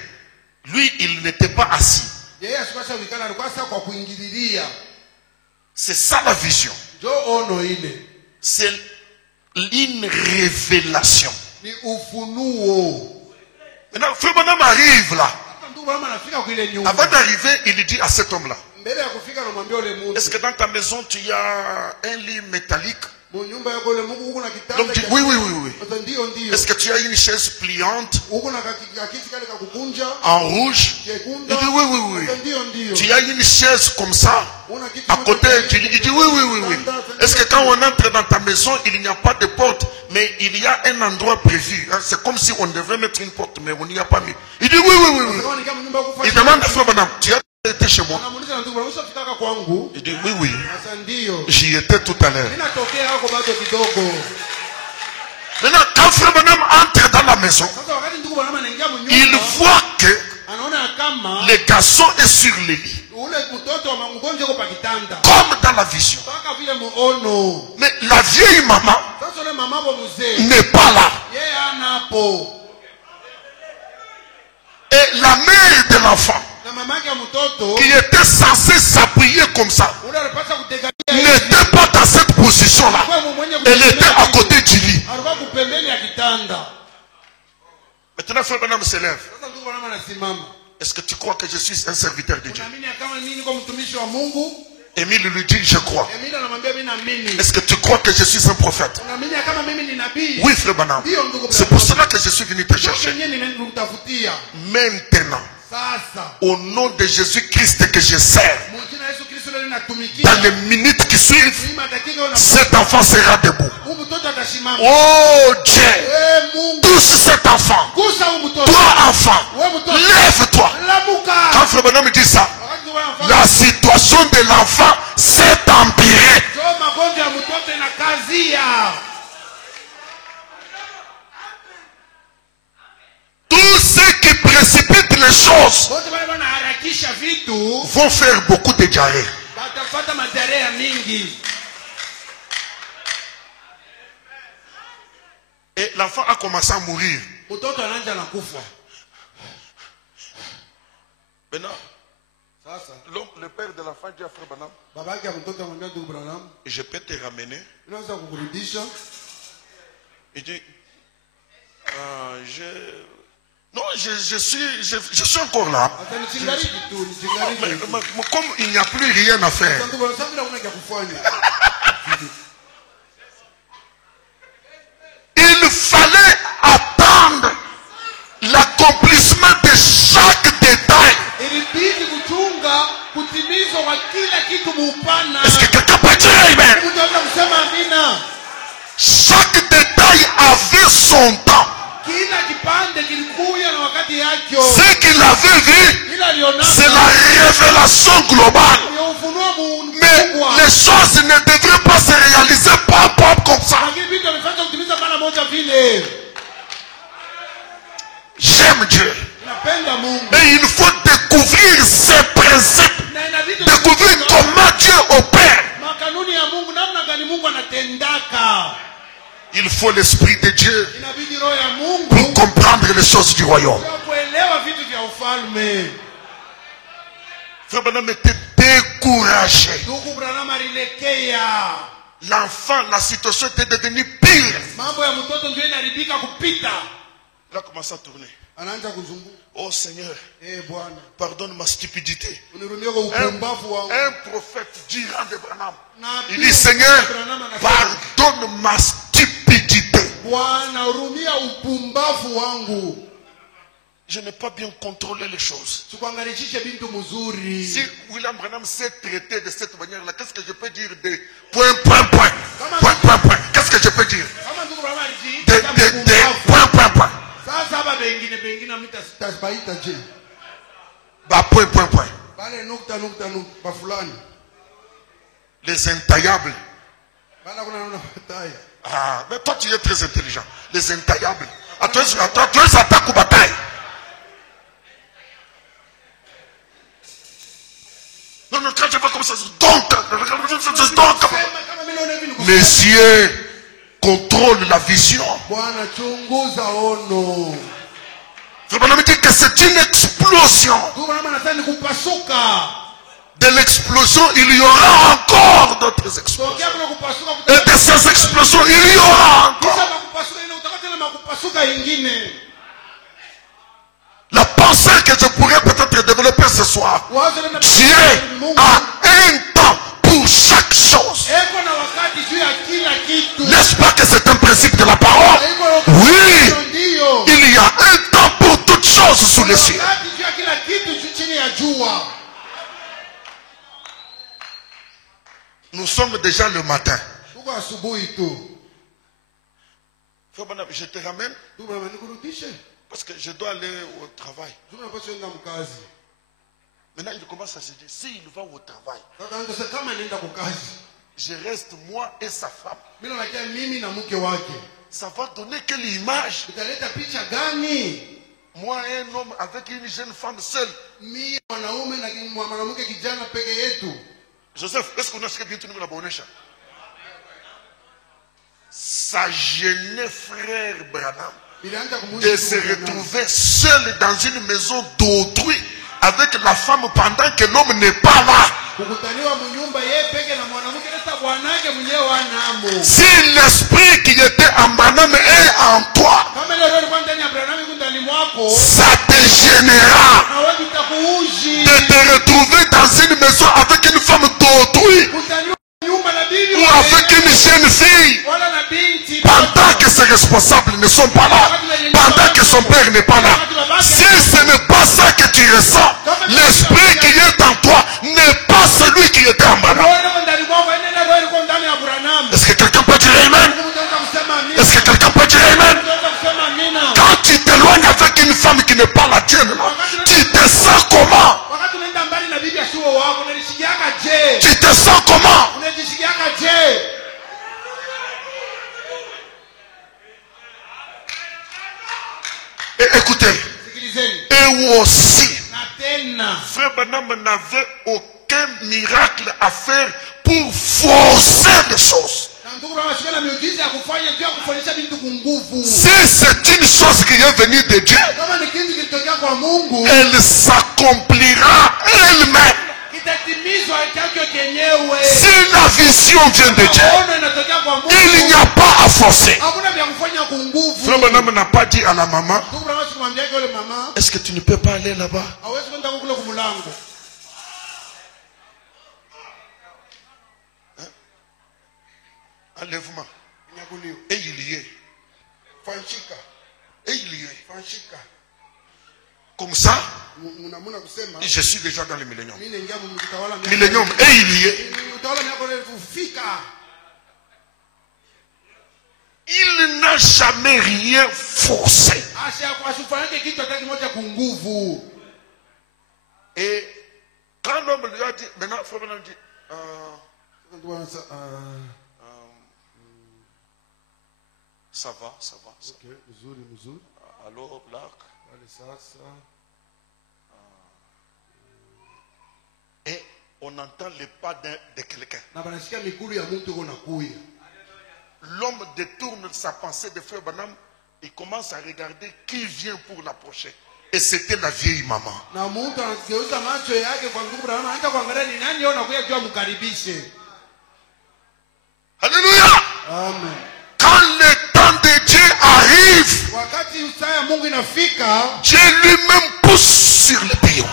Lui, il n'était pas assis. C'est ça la vision. C'est une révélation. Maintenant, Frère Branham arrive là. Avant d'arriver, il dit à cet homme-là, est-ce que dans ta maison tu as un lit métallique? L'homme dit oui. Est-ce que tu as une chaise pliante en rouge? Il dit oui. Tu as une chaise comme ça à côté? Il dit oui. Est-ce que quand on entre dans ta maison, il n'y a pas de porte, mais il y a un endroit prévu? C'est comme si on devait mettre une porte, mais on n'y a pas mis. Il dit oui. Il demande à Frère Branham, tu as été chez moi? Il dit oui. J'y étais tout à l'heure. Maintenant, quand Frère Branham entre dans la maison, il voit que le garçon est sur le lit, comme dans la vision. Mais la vieille maman n'est pas là. Et la mère de l'enfant, qui était censée s'appuyer comme ça, n'était pas dans cette position-là. Elle était à côté du lit. Maintenant, Frère Branham se lève. Est-ce que tu crois que je suis un serviteur de Dieu? Émile lui dit, je crois. Est-ce que tu crois que je suis un prophète? Oui, Frère Branham. C'est pour cela que je suis venu te chercher. Maintenant, au nom de Jésus-Christ que je sers, dans les minutes qui suivent, cet enfant sera debout. Oh Dieu, touche cet enfant. Toi enfant, lève-toi. Quand Frère Branham dit ça, la situation de l'enfant s'est empirée. Tous ceux qui précipitent les choses vont faire beaucoup de diarrhée. Et l'enfant a commencé à mourir. Maintenant, le père de l'enfant dit à Frère Branham, je peux te ramener. Il dit, je suis encore là. Mais comme il n'y a plus rien à faire, il fallait attendre l'accomplissement de chaque détail. Est-ce que quelqu'un peut dire amen? Chaque détail avait son temps. Ce qu'il avait vu, c'est la révélation globale. Mais les choses ne devraient pas se réaliser pop comme ça. J'aime Dieu. Et il faut découvrir ses principes. Découvrir comment Dieu opère. Il faut l'Esprit de Dieu pour comprendre les choses du royaume. Frère Branham était découragé. L'enfant, la situation était devenue pire. Il a commencé à tourner. Oh Seigneur, pardonne ma stupidité. Un prophète dira de Branham, il dit Seigneur, pardonne ma stupidité. Je n'ai pas bien contrôlé les choses. Si William Branham s'est traité de cette manière-là, qu'est-ce que je peux dire de point. Qu'est-ce que je peux dire de point. Bah point. Les intaillables. Ah, mais toi tu es très intelligent. Les intaillables. Attends, tu attaques ou bataille. Non, quand je vois comme ça, donc, messieurs, contrôle la vision. Bwana chunguza ono. Frère dit que c'est une explosion. De l'explosion, il y aura encore d'autres explosions. Et de ces explosions, il y aura encore. La pensée que je pourrais peut-être développer ce soir, Dieu a un temps pour chaque chose. N'est-ce pas que c'est un principe de la parole? Oui, il y a un temps pour toutes choses sous les cieux. Nous sommes déjà le matin. Je te ramène parce que je dois aller au travail. Maintenant, il commence à se dire, s'il va au travail, je reste moi et sa femme. Ça va donner quelle image? Moi, un homme avec une jeune femme seule. Joseph, est-ce qu'on a ce que bientôt nous la bonne? Ça gênait frère Branham de se retrouver seul dans une maison d'autrui avec la femme pendant que l'homme n'est pas là. Si l'esprit qui était en Branham est en toi, ça te gênera de te retrouver dans une maison avec une femme d'autrui ou avec une jeune fille pendant que ses responsables ne sont pas là, pendant que son père n'est pas là. Si ce n'est pas ça que tu ressens, l'esprit qui est en toi n'est pas celui qui était en Branham. Est-ce que quelqu'un peut dire amen? Est-ce que quelqu'un peut dire amen? Quand tu t'éloignes avec une femme qui n'est pas la tienne, tu te sens comment? Tu te sens comment? Et écoutez, et aussi, frère Branham n'avait aucun miracle à faire pour forcer les choses. Si c'est une chose qui est venue de Dieu, elle s'accomplira elle-même. Si la vision vient de Dieu, il n'y a pas à forcer. Frère Branham n'a pas dit à la maman, est-ce que tu ne peux pas aller là-bas? Enlèvement. Et il y est. Et il y est. Comme ça, je suis déjà dans le millénium. Millénium, et il y est. Il n'a jamais rien forcé. Et quand l'homme lui a dit, maintenant, il faut maintenant dire, ça va, ça va. Ça va. Alors, Black. Et on entend les pas de quelqu'un. L'homme détourne sa pensée de frère Branham et commence à regarder qui vient pour l'approcher. Et c'était la vieille maman. Alléluia. Amen. Quand le temps de Dieu arrive, Dieu lui-même pousse sur le pion.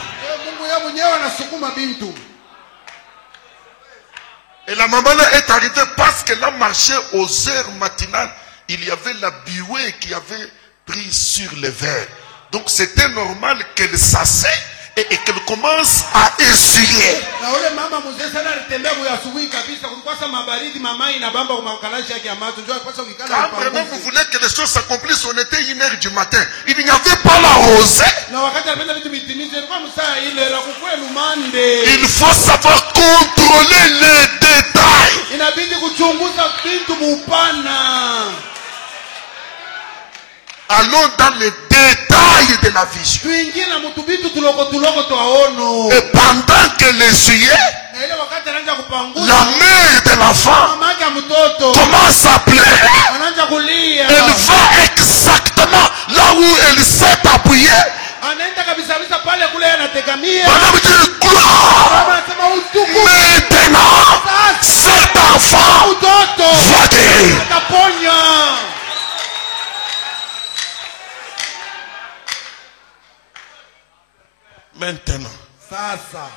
Et la maman là est arrivée parce qu'elle a marché aux heures matinales. Il y avait la buée qui avait pris sur les verres. Donc c'était normal qu'elle s'asseye et qu'elle commence à essuyer. Quand vraiment vous voulez que les choses s'accomplissent, on était 1h du matin. Il n'y avait pas la rosée. Il faut savoir contrôler les détails. Allons dans les détails de la vision. Et pendant qu'elle essuyait, la mère de l'enfant commence à pleurer. anategamia. Bwana mjini gloire. Baba anasema utukufu. Maintenant, cet enfant Mtoto va guérir. ataponya. Maintenant. Sasa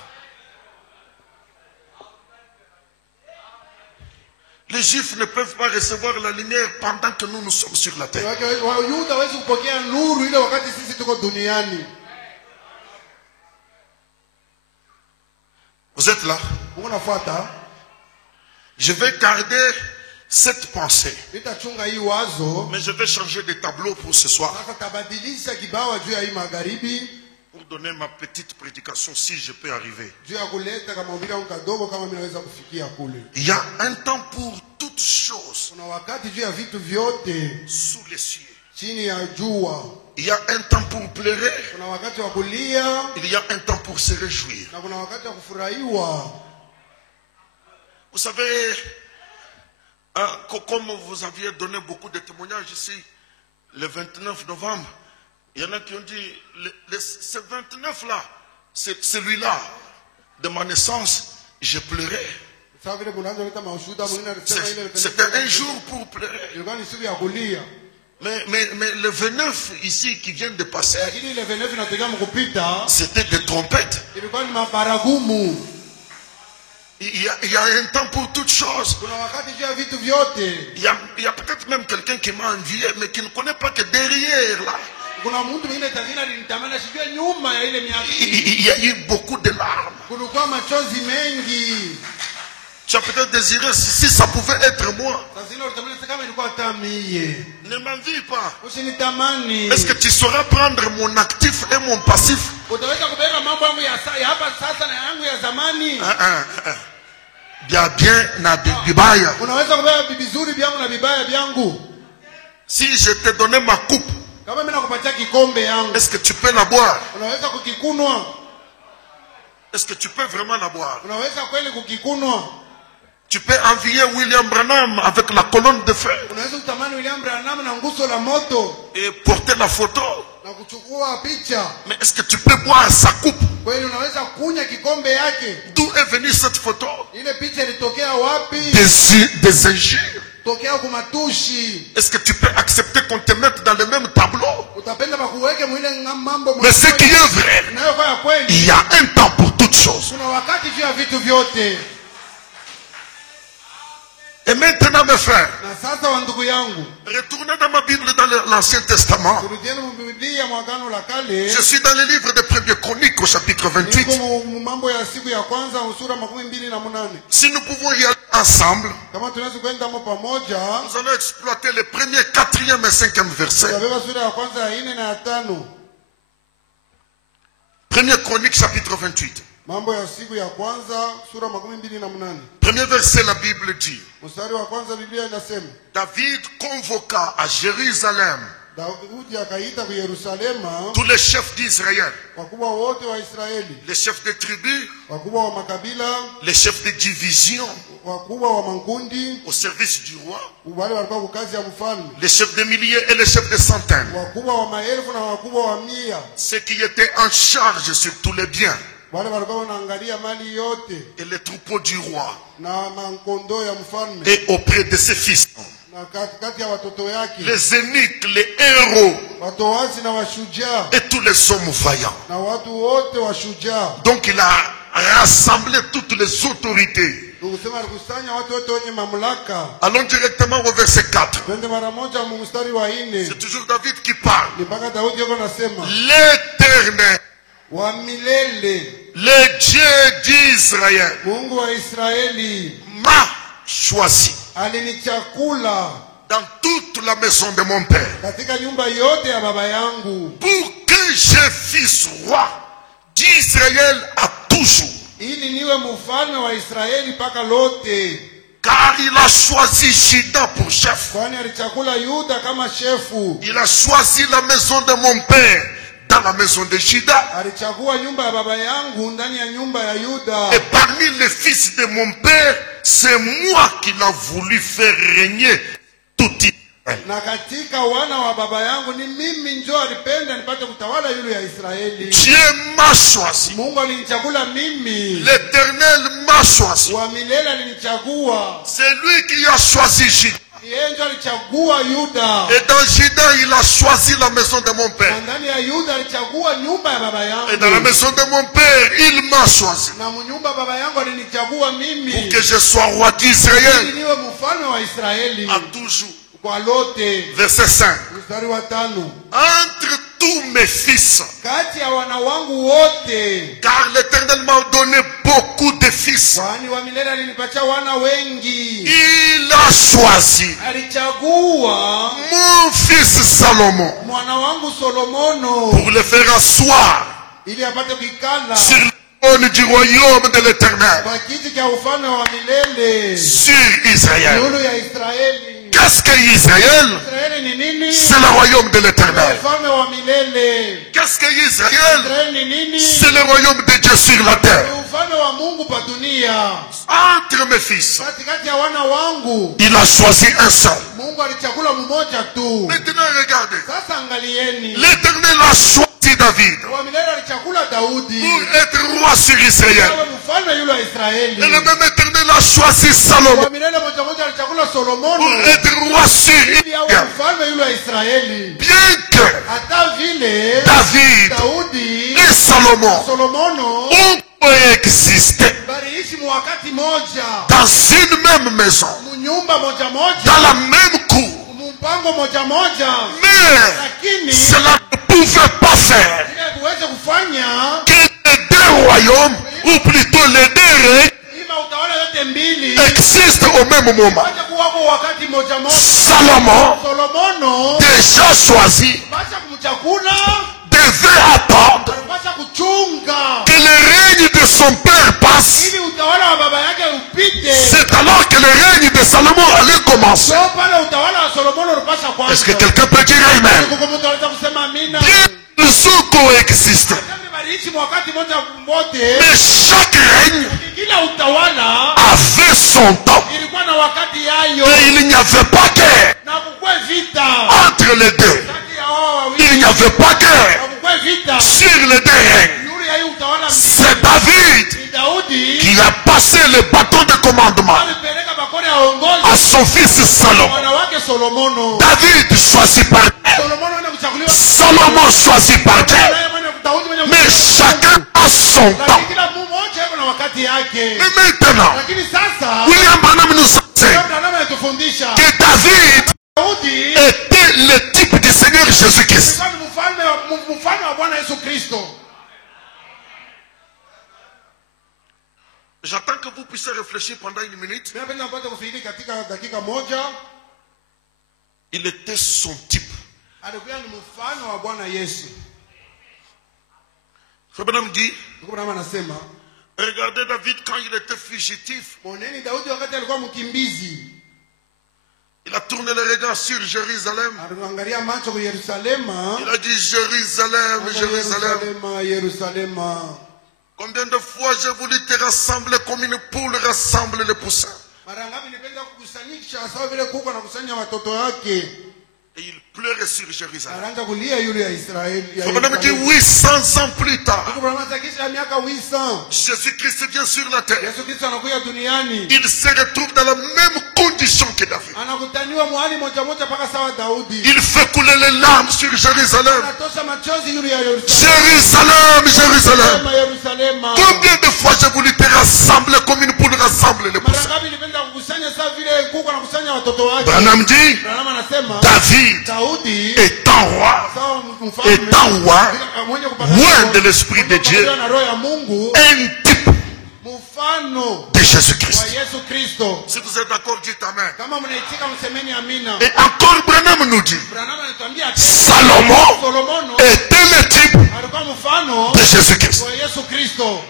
Les Juifs ne peuvent pas recevoir la lumière pendant que nous sommes sur la terre. Wayuda hawezi kupokea nuru ile wakati sisi tuko duniani. Vous êtes là? Unafuata? Je vais garder cette pensée. Nitachunga hii wazo. Mais je vais changer de tableau pour ce soir. Sasa tabadilisha kibawa juu ya hii magharibi. Pour donner ma petite prédication si je peux arriver. Juu ya kuleta kama mbira kadogo kama mimi naweza kufikia kule. Il y a un temps pour toutes choses. Kuna wakati juu ya vitu vyote sous les cieux. chini ya jua. Il y a un temps pour pleurer. Kuna wakati wa kulia. Il y a un temps pour se réjouir. Na kuna wakati wa kufurahiwa. Vous savez, comme vous aviez donné beaucoup de témoignages ici, le 29 novembre, il y en a qui ont dit, ce 29-là, c'est celui-là, de ma naissance, je pleurais. C'était un jour pour pleurer. Mais le 29 ici qui vient de passer, c'était des trompettes. Il y a un temps pour toutes choses. Il y a peut-être même quelqu'un qui m'a envié, mais qui ne connaît pas que derrière là, il y a eu beaucoup de larmes. Tu as peut-être désiré si ça pouvait être moi. Ne m'envie pas. Est-ce que tu sauras prendre mon actif et mon passif? Si je te donnais ma coupe, est-ce que tu peux la boire? Est-ce que tu peux vraiment la boire? Tu peux envier William Branham avec la colonne de feu et porter la photo. Mais est-ce que tu peux boire sa coupe? D'où est venue cette photo? Des injures. Est-ce que tu peux accepter qu'on te mette dans le même tableau? Mais ce qui est vrai, il y a un temps pour toutes choses. Et maintenant, mes frères, retournez dans ma Bible dans l'Ancien Testament. Je suis dans le livre des Premières Chroniques au chapitre 28. Si nous pouvons y aller ensemble, nous allons exploiter les premiers, 4e et 5e versets. Première Chronique, chapitre 28. Premier verset, la Bible dit: David convoqua à Jérusalem tous les chefs d'Israël, les chefs de tribus, les chefs de division au service du roi, les chefs de milliers et les chefs de centaines, ceux qui étaient en charge sur tous les biens et les troupeaux du roi, et auprès de ses fils, les eunuques, les héros et tous les hommes vaillants. Donc il a rassemblé toutes les autorités. Allons directement au verset 4. C'est toujours David qui parle. L'Éternel, le Dieu d'Israël, m'a choisi dans toute la maison de mon père pour que je fisse roi d'Israël à toujours. Car il a choisi Juda pour chef. Il a choisi la maison de mon père dans la maison de Juda. Et parmi les fils de mon père, c'est moi qui l'a voulu faire régner tout Na katika wana wa baba yangu ni mimi njo alipenda nipate kutawala yule ya Israeli. Dieu m'a choisi. Mungu alinichagua mimi. L'Éternel m'a choisi. Wa milele alinichagua. C'est lui qui a choisi Juda. Yeye ndio alichagua Yuda. Et dans Juda, il a choisi la maison de mon père. Na ndani ya Yuda alichagua nyumba ya baba yangu. Et dans la maison de mon père, il m'a choisi. Na nyumba baba yangu alinichagua mimi. Pour que je sois roi d'Israël. Ili niwe mfalme wa Israeli. À toujours. Kwa lote. Verset 5. Mstari wa 5. Entre tous mes fils. Kati ya wana wangu wote. Car l'Éternel m'a donné beaucoup de fils. Kwani wa milele alinipatia wana wengi. Il a choisi alichagua mon fils Salomon mwana wangu Solomono pour le faire asseoir ili apate kukala sur le trône du royaume de l'Éternel, kwa kiti cha ufalme wa milele sur Israël. yulu ya Israeli. Qu'est-ce que Israël? Israeli ni nini? C'est le royaume de l'Éternel. Ufalme wa milele. Qu'est-ce que Israël? Israeli ni nini? C'est le royaume de Dieu sur la terre. Ufalme wa Mungu pa dunia. Entre mes fils, Katikati ya wana wangu il a choisi un seul. Mungu alichagua mmoja tu. Maintenant regardez, Sasa angalieni. l'Éternel a choisi David Wa milele alichagua Daudi pour être roi sur Israël. awe mfalme yule wa Israeli. Et le même Éternel a choisi Salomon Wa milele moja alichagua Solomono pour être roi sur ili awe Israël. mfalme yule wa Israeli. Bien que Hata vile David Daudi et Salomon Solomono ont coexisté baliishi wakati moja dans une même maison, mnyumba moja dans la même cour. mpango moja Mais lakini cela ne pouvait pas faire ili kuweze kufanya que les deux royaumes, ou plutôt les deux règnes, ima utawala yote mbili existent au même moment. wacha kuwako wakati moja Salomon, Solomono déjà choisi, bacha kumchakula devait attendre bacha kuchunga que le règne de son père passe. ili utawala wa baba yake upite. C'est alors que le règne de Salomon allait commencer. Sio pale utawala wa Solomono ulipasha kwanza. Est-ce que quelqu'un peut dire Amen? Kuko mtu anaweza kusema amina. Bien, ils ont coexisté. Baliishi wakati moja wote. Mais chaque règne Kila utawala avait son temps. ilikuwa na wakati yayo. Et il n'y avait pas guerre Na kukwe vita. entre les deux. Kati ya wao wawili. Il n'y avait pas guerre Na kukwe vita. sur les deux règnes. Yule ya utawala C'est David ni Daudi. qui a passé le bâton de commandement Alipeleka bakori ya uongozi à son fils Salomon. mwana wake Solomono. David choisi par Dieu. Solomono anaenda kuchaguliwa. Salomon choisi par Dieu. Daudi mwenye Mais chacun a son temps. lakini kila mmoja yuko na wakati yake. Mais maintenant, Lakini sasa William Branham nous enseigne Bwana anatufundisha que David Daudi était le type du Seigneur Jésus-Christ. ni mfalme wa Bwana Yesu Kristo. J'attends que vous puissiez réfléchir pendant une minute. Mimi napenda mpate kufikiri katika dakika moja. Il était son type. Alikuwa ni mfano wa Bwana Yesu. Branham dit, Ndugu Branham anasema, regardez David quand il était fugitif. moneni Daudi wakati alikuwa mkimbizi. Il a tourné le regard sur Jérusalem. Aliangalia macho kwa Yerusalema. Il a dit Jérusalem, Jérusalem. Yerusalema. Combien de fois j'ai voulu te rassembler comme une poule rassemble les poussins. Mara ngapi nipenda kukusanyisha sawa vile kuku anakusanya watoto wake. Et il pleurait sur Jérusalem. Anaanza kulia yule ya Israeli. Branham dit 800 ans plus tard, Ndugu Branham atakisha miaka 800. Jésus-Christ vient sur la terre. Yesu Kristo anakuja duniani. Il se retrouve dans la même condition que David. Anakutaniwa mahali moja moja mpaka sawa Daudi. Il fait couler les larmes sur Jérusalem. Anatosha machozi yule ya Yerusalemu. Jérusalem, Jérusalem. Yerusalema. Combien de fois j'ai voulu te rassembler comme une poule rassemble les Mara poussins. ngapi nipenda kukusanya sawa vile kuku anakusanya watoto wake. Branham dit, Branham anasema David Daudi étant roi, sawa mfalme étant roi, mwenye kupata loin de l'Esprit de Dieu, na roho ya Mungu, un type mfano de wa Jésus-Christ. Yesu Kristo. Si vous êtes d'accord, dites Amen. Kama mnaitika msemeni amina. Et encore Branham nous dit, Branham anatuambia Salomon Solomono était le type alikuwa mfano de Jésus-Christ. wa Yesu Kristo.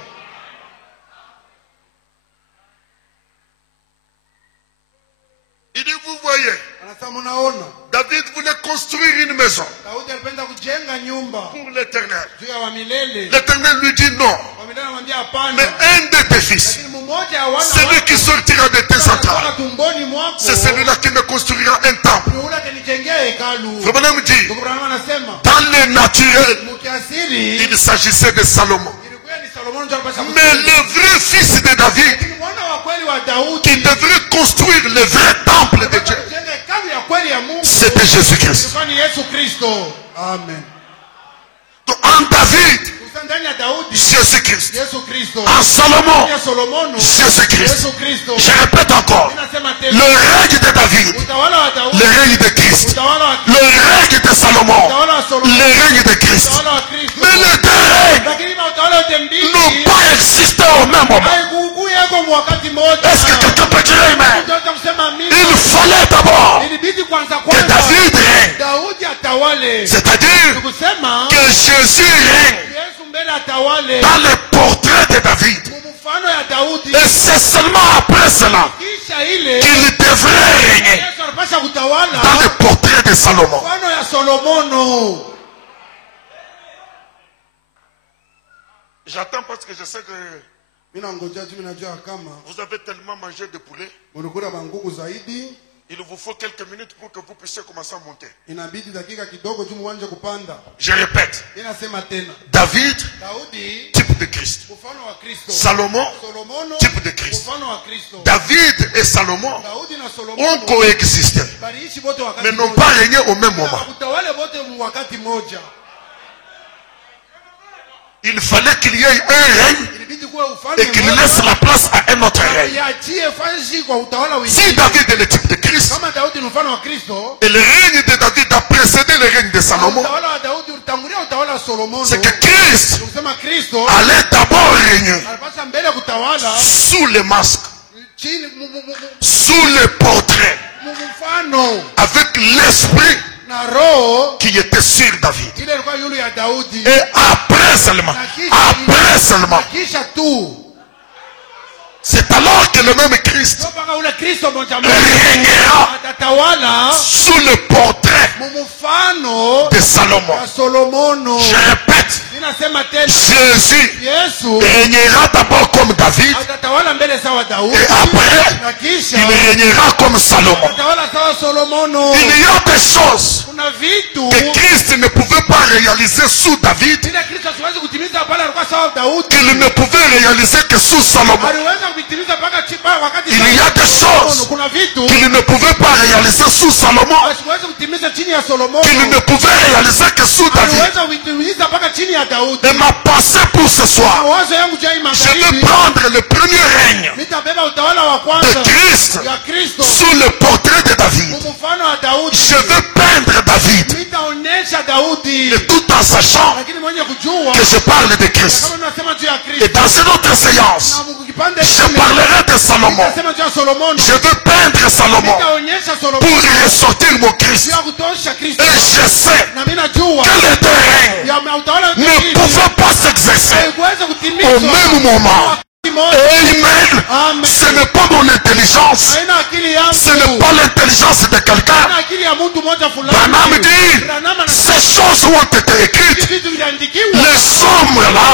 Il dit, vous voyez, Anasema mnaona David voulait construire une maison Daudi alipenda kujenga nyumba pour l'Éternel. juu ya wa milele. L'Éternel lui dit non. Wa milele anamwambia hapana. Mais un de tes fils, Lakini mmoja wa wana celui qui sortira de tes entrailles, tumboni mwako c'est celui-là qui me construira un temple. ni ule naturel, il s'agissait de Salomon. Mais le vrai fils de David, qui devrait construire le vrai temple de Dieu, c'était Jésus-Christ. Amen. Donc, en David, Jésus-Christ. En Salomon, Jésus-Christ. Je répète encore. Le règne de David, le règne de Christ. Le règne de Salomon, le règne de Christ. Mais les deux règnes n'ont pas existé au même moment. Est-ce que quelqu'un peut dire amen? Il fallait d'abord que David règne. C'est-à-dire que Jésus règne dans le portrait de David. Et c'est seulement après cela qu'il devrait régner dans le portrait de Salomon. J'attends parce que je sais que vous avez tellement mangé de poulet. Il vous faut quelques minutes pour que vous puissiez commencer à monter. Je répète. David, type de Christ. Salomon, type de Christ. David et Salomon ont coexisté, mais n'ont pas régné au même moment. Il fallait qu'il y ait un règne et qu'il laisse la place à un autre règne. Si David est le type de Christ, et le règne de David a précédé le règne de Salomon, c'est que Christ allait d'abord régner sous le masque, sous le portrait, avec l'esprit qui était sur David. Et après seulement, c'est alors que le même Christ régnera sous le portrait de Salomon. Je répète, Jésus régnera d'abord comme David et après il régnera comme Salomon. Il y a des choses que Christ ne pouvait pas réaliser sous David, qu'il ne pouvait réaliser que sous Salomon. Il y a des choses qu'il ne pouvait pas réaliser sous Salomon, qu'il ne pouvait réaliser que sous David. Et ma pensée pour ce soir, je vais prendre le premier règne de Christ sous le portrait de David. Je vais peindre David, et tout en sachant que je parle de Christ. Et dans une autre séance, je parlerai de Salomon. Je veux peindre Salomon pour ressortir mon Christ. Et je sais que les deux règnes ne pouvaient pas s'exercer au même moment. Amen. Ce n'est pas mon intelligence. Ce n'est pas l'intelligence de quelqu'un. Branham dit, ces choses ont été écrites. Les hommes là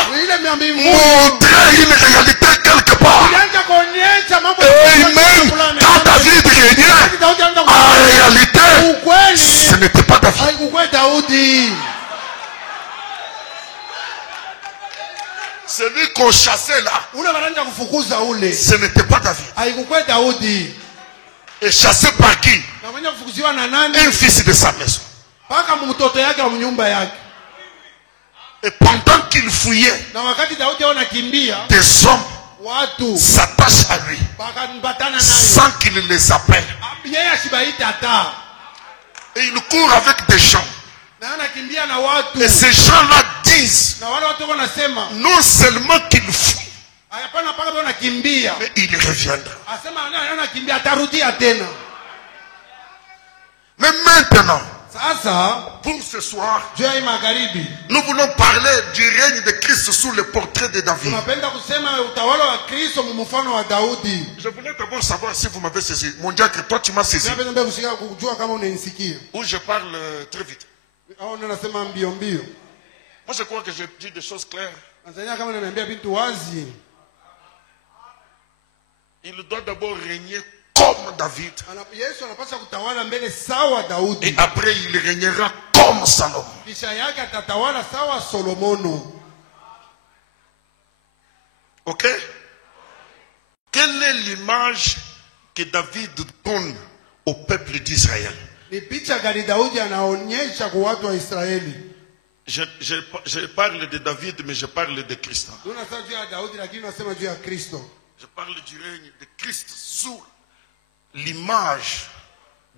montraient une réalité quelque part. Amen. Quand David régnait, en réalité, ce n'était pas David. Celui qu'on chassait là, ce n'était pas David. Et chassé par qui? Un fils de sa maison. Et pendant qu'il fouillait, des hommes s'attachent à lui sans qu'il les appelle. Et il court avec des gens. Et ces gens-là disent non seulement qu'il fuit, mais il reviendra. Mais maintenant, pour ce soir, nous voulons parler du règne de Christ sous le portrait de David. Je voulais d'abord savoir si vous m'avez saisi. Mon diacre, toi tu m'as saisi. Ou je parle très vite. Moi je crois que je dis des choses claires. Il doit d'abord régner comme David. Yesu anapaswa kutawala mbele sawa Daudi. Et après, il régnera comme Salomon. Kisha yake atatawala sawa Solomono. Ok? Quelle est l'image que David donne au peuple d'Israël? Ni picha gani Daudi anaonyesha kwa watu wa Israeli? Je parle de David, mais je parle de Christ. Tunasema juu ya Daudi lakini tunasema juu ya Kristo. Je parle du règne de Christ sous l'image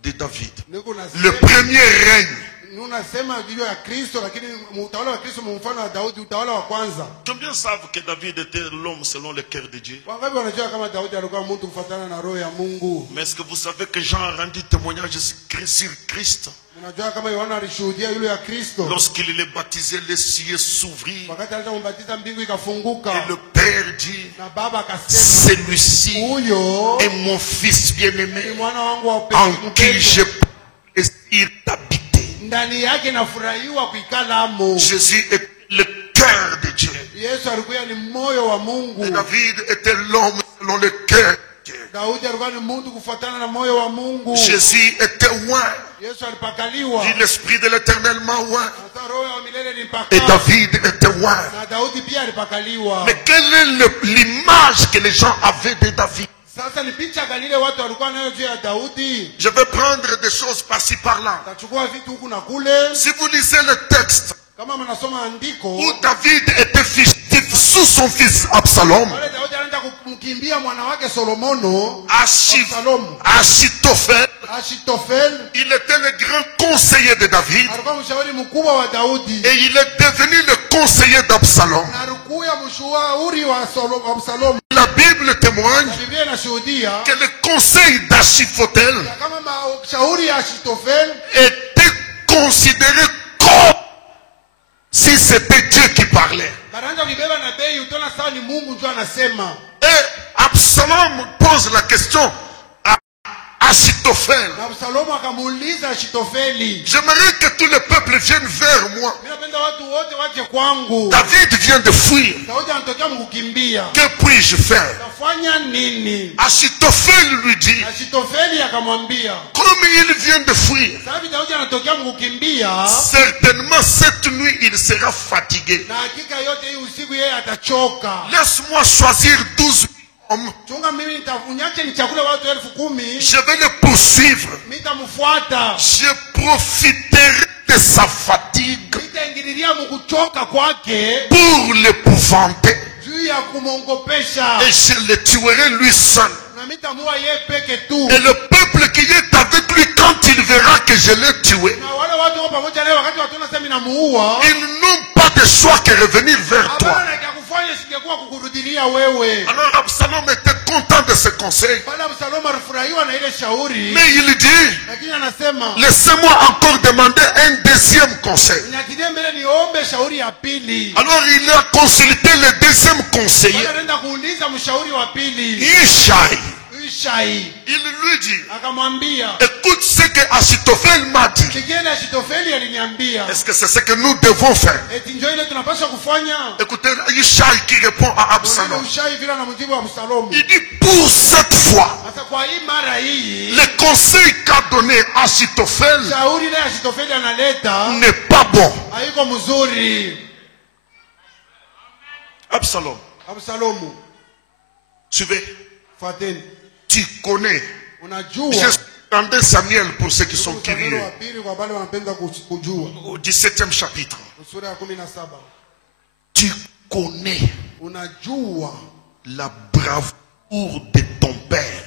de David. Le premier règne. Unasema juu ya Kristo lakini utawala wa Kristo mfano wa Daudi utawala wa kwanza. Combien savent que David était l'homme selon le cœur de Dieu? Wangapi wanajua kama Daudi alikuwa mtu kufuatana na roho ya Mungu? Mais est-ce que vous savez que Jean a rendu témoignage sur Christ? Unajua kama Yohana alishuhudia yule ya Kristo? Lorsqu'il est baptisé, les cieux s'ouvrirent. Wakati alipombatiza mbingu ikafunguka. Et le Père dit, na baba akasema, celui-ci est mon fils bien-aimé, mwana wangu wa en qui je plaisir d'habiter. Ndani yake nafurahiwa kuikala amo. Jésus est le cœur de Dieu. Yesu alikuwa ni moyo wa Mungu. Et David était l'homme selon le cœur de Dieu. Daudi alikuwa ni mtu kufuatana na moyo wa Mungu. Jésus était oint. Yesu alipakaliwa. Dit l'esprit de l'Éternel m'a oint. Roho ya milele ilipaka. Et David était oint. Na Daudi pia alipakaliwa. Mais quelle est l'image que les gens avaient de David? Sasa ni picha gani ile watu walikuwa nayo juu ya Daudi? Je vais prendre des choses par-ci par-là. Tachukua vitu huku na kule. Si vous lisez le texte kama mnasoma andiko où David était fugitif sous son fils Absalom, wale Daudi anaenda kumkimbia mwana wake Solomono, Achitophel, il était le grand conseiller de David alikuwa mshauri mkubwa wa Daudi, et il est devenu le conseiller d'Absalom. na alikuwa mshauri wa Absalom. La Bible témoigne Biblia inashuhudia que le conseil d'Achitophel kama mshauri ya Achitophel était considéré comme si c'était Dieu qui parlait. Et Absalom pose la question à Achitophel. J'aimerais que tout le peuple vienne vers moi. David vient de fuir. Que puis-je faire? Achitophel lui dit, comme il vient de fuir, certainement cette nuit il sera fatigué. Laisse-moi choisir 12 hommes. Je vais le poursuivre. Je profiterai de sa fatigue pour l'épouvanter. Et je le tuerai lui seul. Et le peuple qui est avec lui, quand il verra que je l'ai tué, ils n'ont pas de choix que revenir vers toi. Alors Absalom était content de ce conseil. Mais il dit, laissez-moi encore demander un deuxième conseil. Alors il a consulté le deuxième conseiller, Ishai. Il lui dit, écoute ce que Achitophel m'a dit. Est-ce que c'est ce que nous devons faire? Écoutez Ishai qui répond à Absalom. Il dit, pour cette fois, le conseil qu'a donné Achitophel n'est pas bon. Absalom. Suivez. Tu connais. J'ai demandé Samuel pour ceux qui sont curieux. Au 17e chapitre. Tu connais la bravoure de ton père.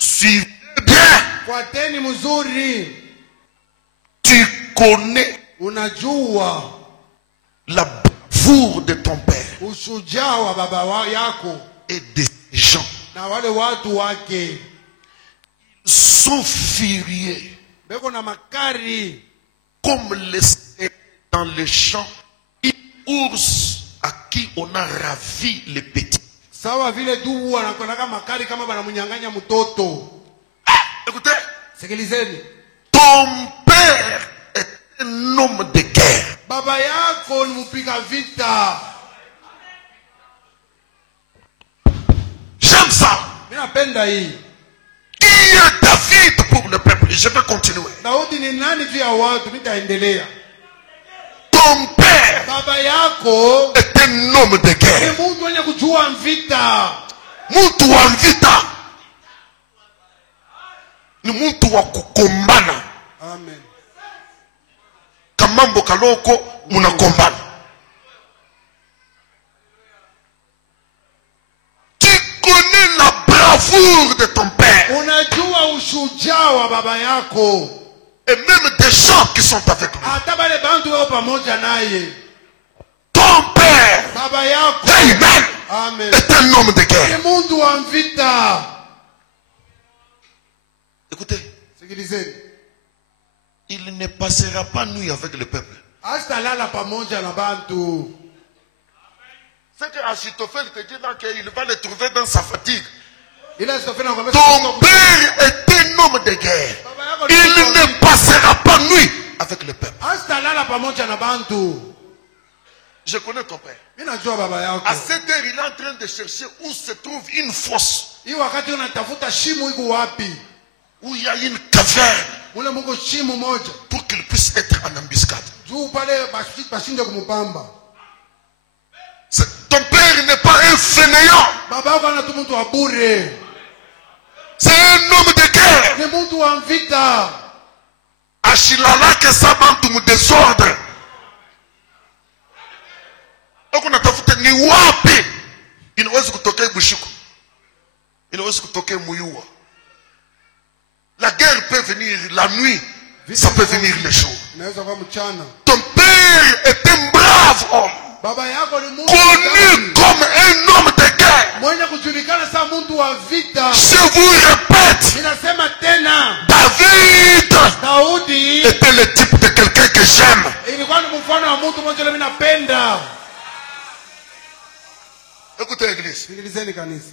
Suivez bien. Tu connais la bravoure de ton père et des gens. Ils sont furieux comme les dans les champs, une ours à qui on a ravi les petits. Écoutez, ton père est un homme de guerre. J'aime ça. Napenda hii. Qui est David pour le peuple? Je vais continuer. Daudi ni nani juu ya watu? Nitaendelea. Ton père Baba yako est un homme de ni guerre. mtu mwenye kujua vita. Mtu wa vita. Ni mtu wa kukombana. Amen. Kamambo kaloko munakombana. Tu connais la bravoure de ton père. Unajua ushujaa wa baba yako. Et même des gens qui sont avec lui. Hata wale bantu wao pamoja naye. Ton père, Baba yako. Amen, Amen. est un homme de guerre. Ni mtu wa vita. Écoutez, Sikilizeni. il ne passera pas nuit avec le peuple. Asitalala pamoja na bantu. C'est que Achitophel te dit là qu'il va le trouver dans sa fatigue. Ila Sofia anakuambia Ton père est un homme de guerre. Il ne passera pas nuit avec le peuple. asitalala pamoja na bantu. Je connais ton père. Mimi najua baba yako. À cette heure, il est en train de chercher où se trouve une fosse, Hii wakati unatafuta shimo iko wapi? où il y a une caverne, Ule Mungu shimo moja. pour qu'il puisse être en embuscade. Juu pale bashinde kumupamba. Ton père n'est pas un fainéant. Baba yako ana tu mtu wa bure. C'est un homme de guerre. Ni mtu wa vita. Ashilalake sabantu mu désordre. Huko natafuta ni wapi inaweza kutokea Bushiku, inaweza kutokea Muyua. La guerre peut venir la nuit, ça peut venir le jour. Inaweza kuwa mchana. Ton père est un brave homme, Baba yako ni mtu connu comme un homme de guerre. mwenye kujulikana kama mtu wa vita. Je vous répète, Ninasema tena, David Daudi était le type de quelqu'un que j'aime. ilikuwa ni mfano wa mtu mmoja mimi napenda. Écoutez l'église. Sikilizeni kanisa.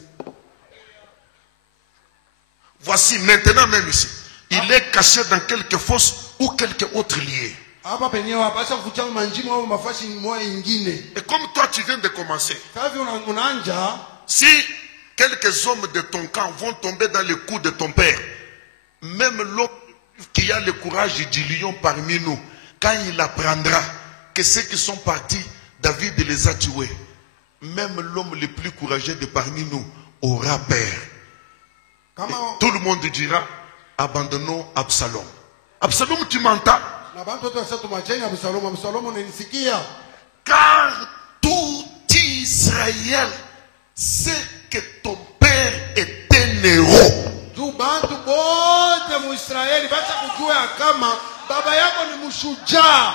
Voici maintenant même ici. Il est caché dans quelques fosses ou quelques autres liés. Hapa penyewe hapa acha kufucha manjimo au mafashi moja ingine. Et comme toi tu viens de commencer, Sasa unaanja si quelques hommes de ton camp vont tomber dans le coup de ton père, même l'homme qui a le courage du lion parmi nous, quand il apprendra que ceux qui sont partis, David les a tués, même l'homme le plus courageux de parmi nous aura peur. kama Tout le monde dira, abandonnons Absalom. Absalom, tu m'entends? na bantu wote wasatu macheni Absalomu. Absalomu unanisikia? Car tout Israël sait que ton père est un héros. Juu bantu bote mu Israeli bacha kujua kama baba yako ni mshujaa.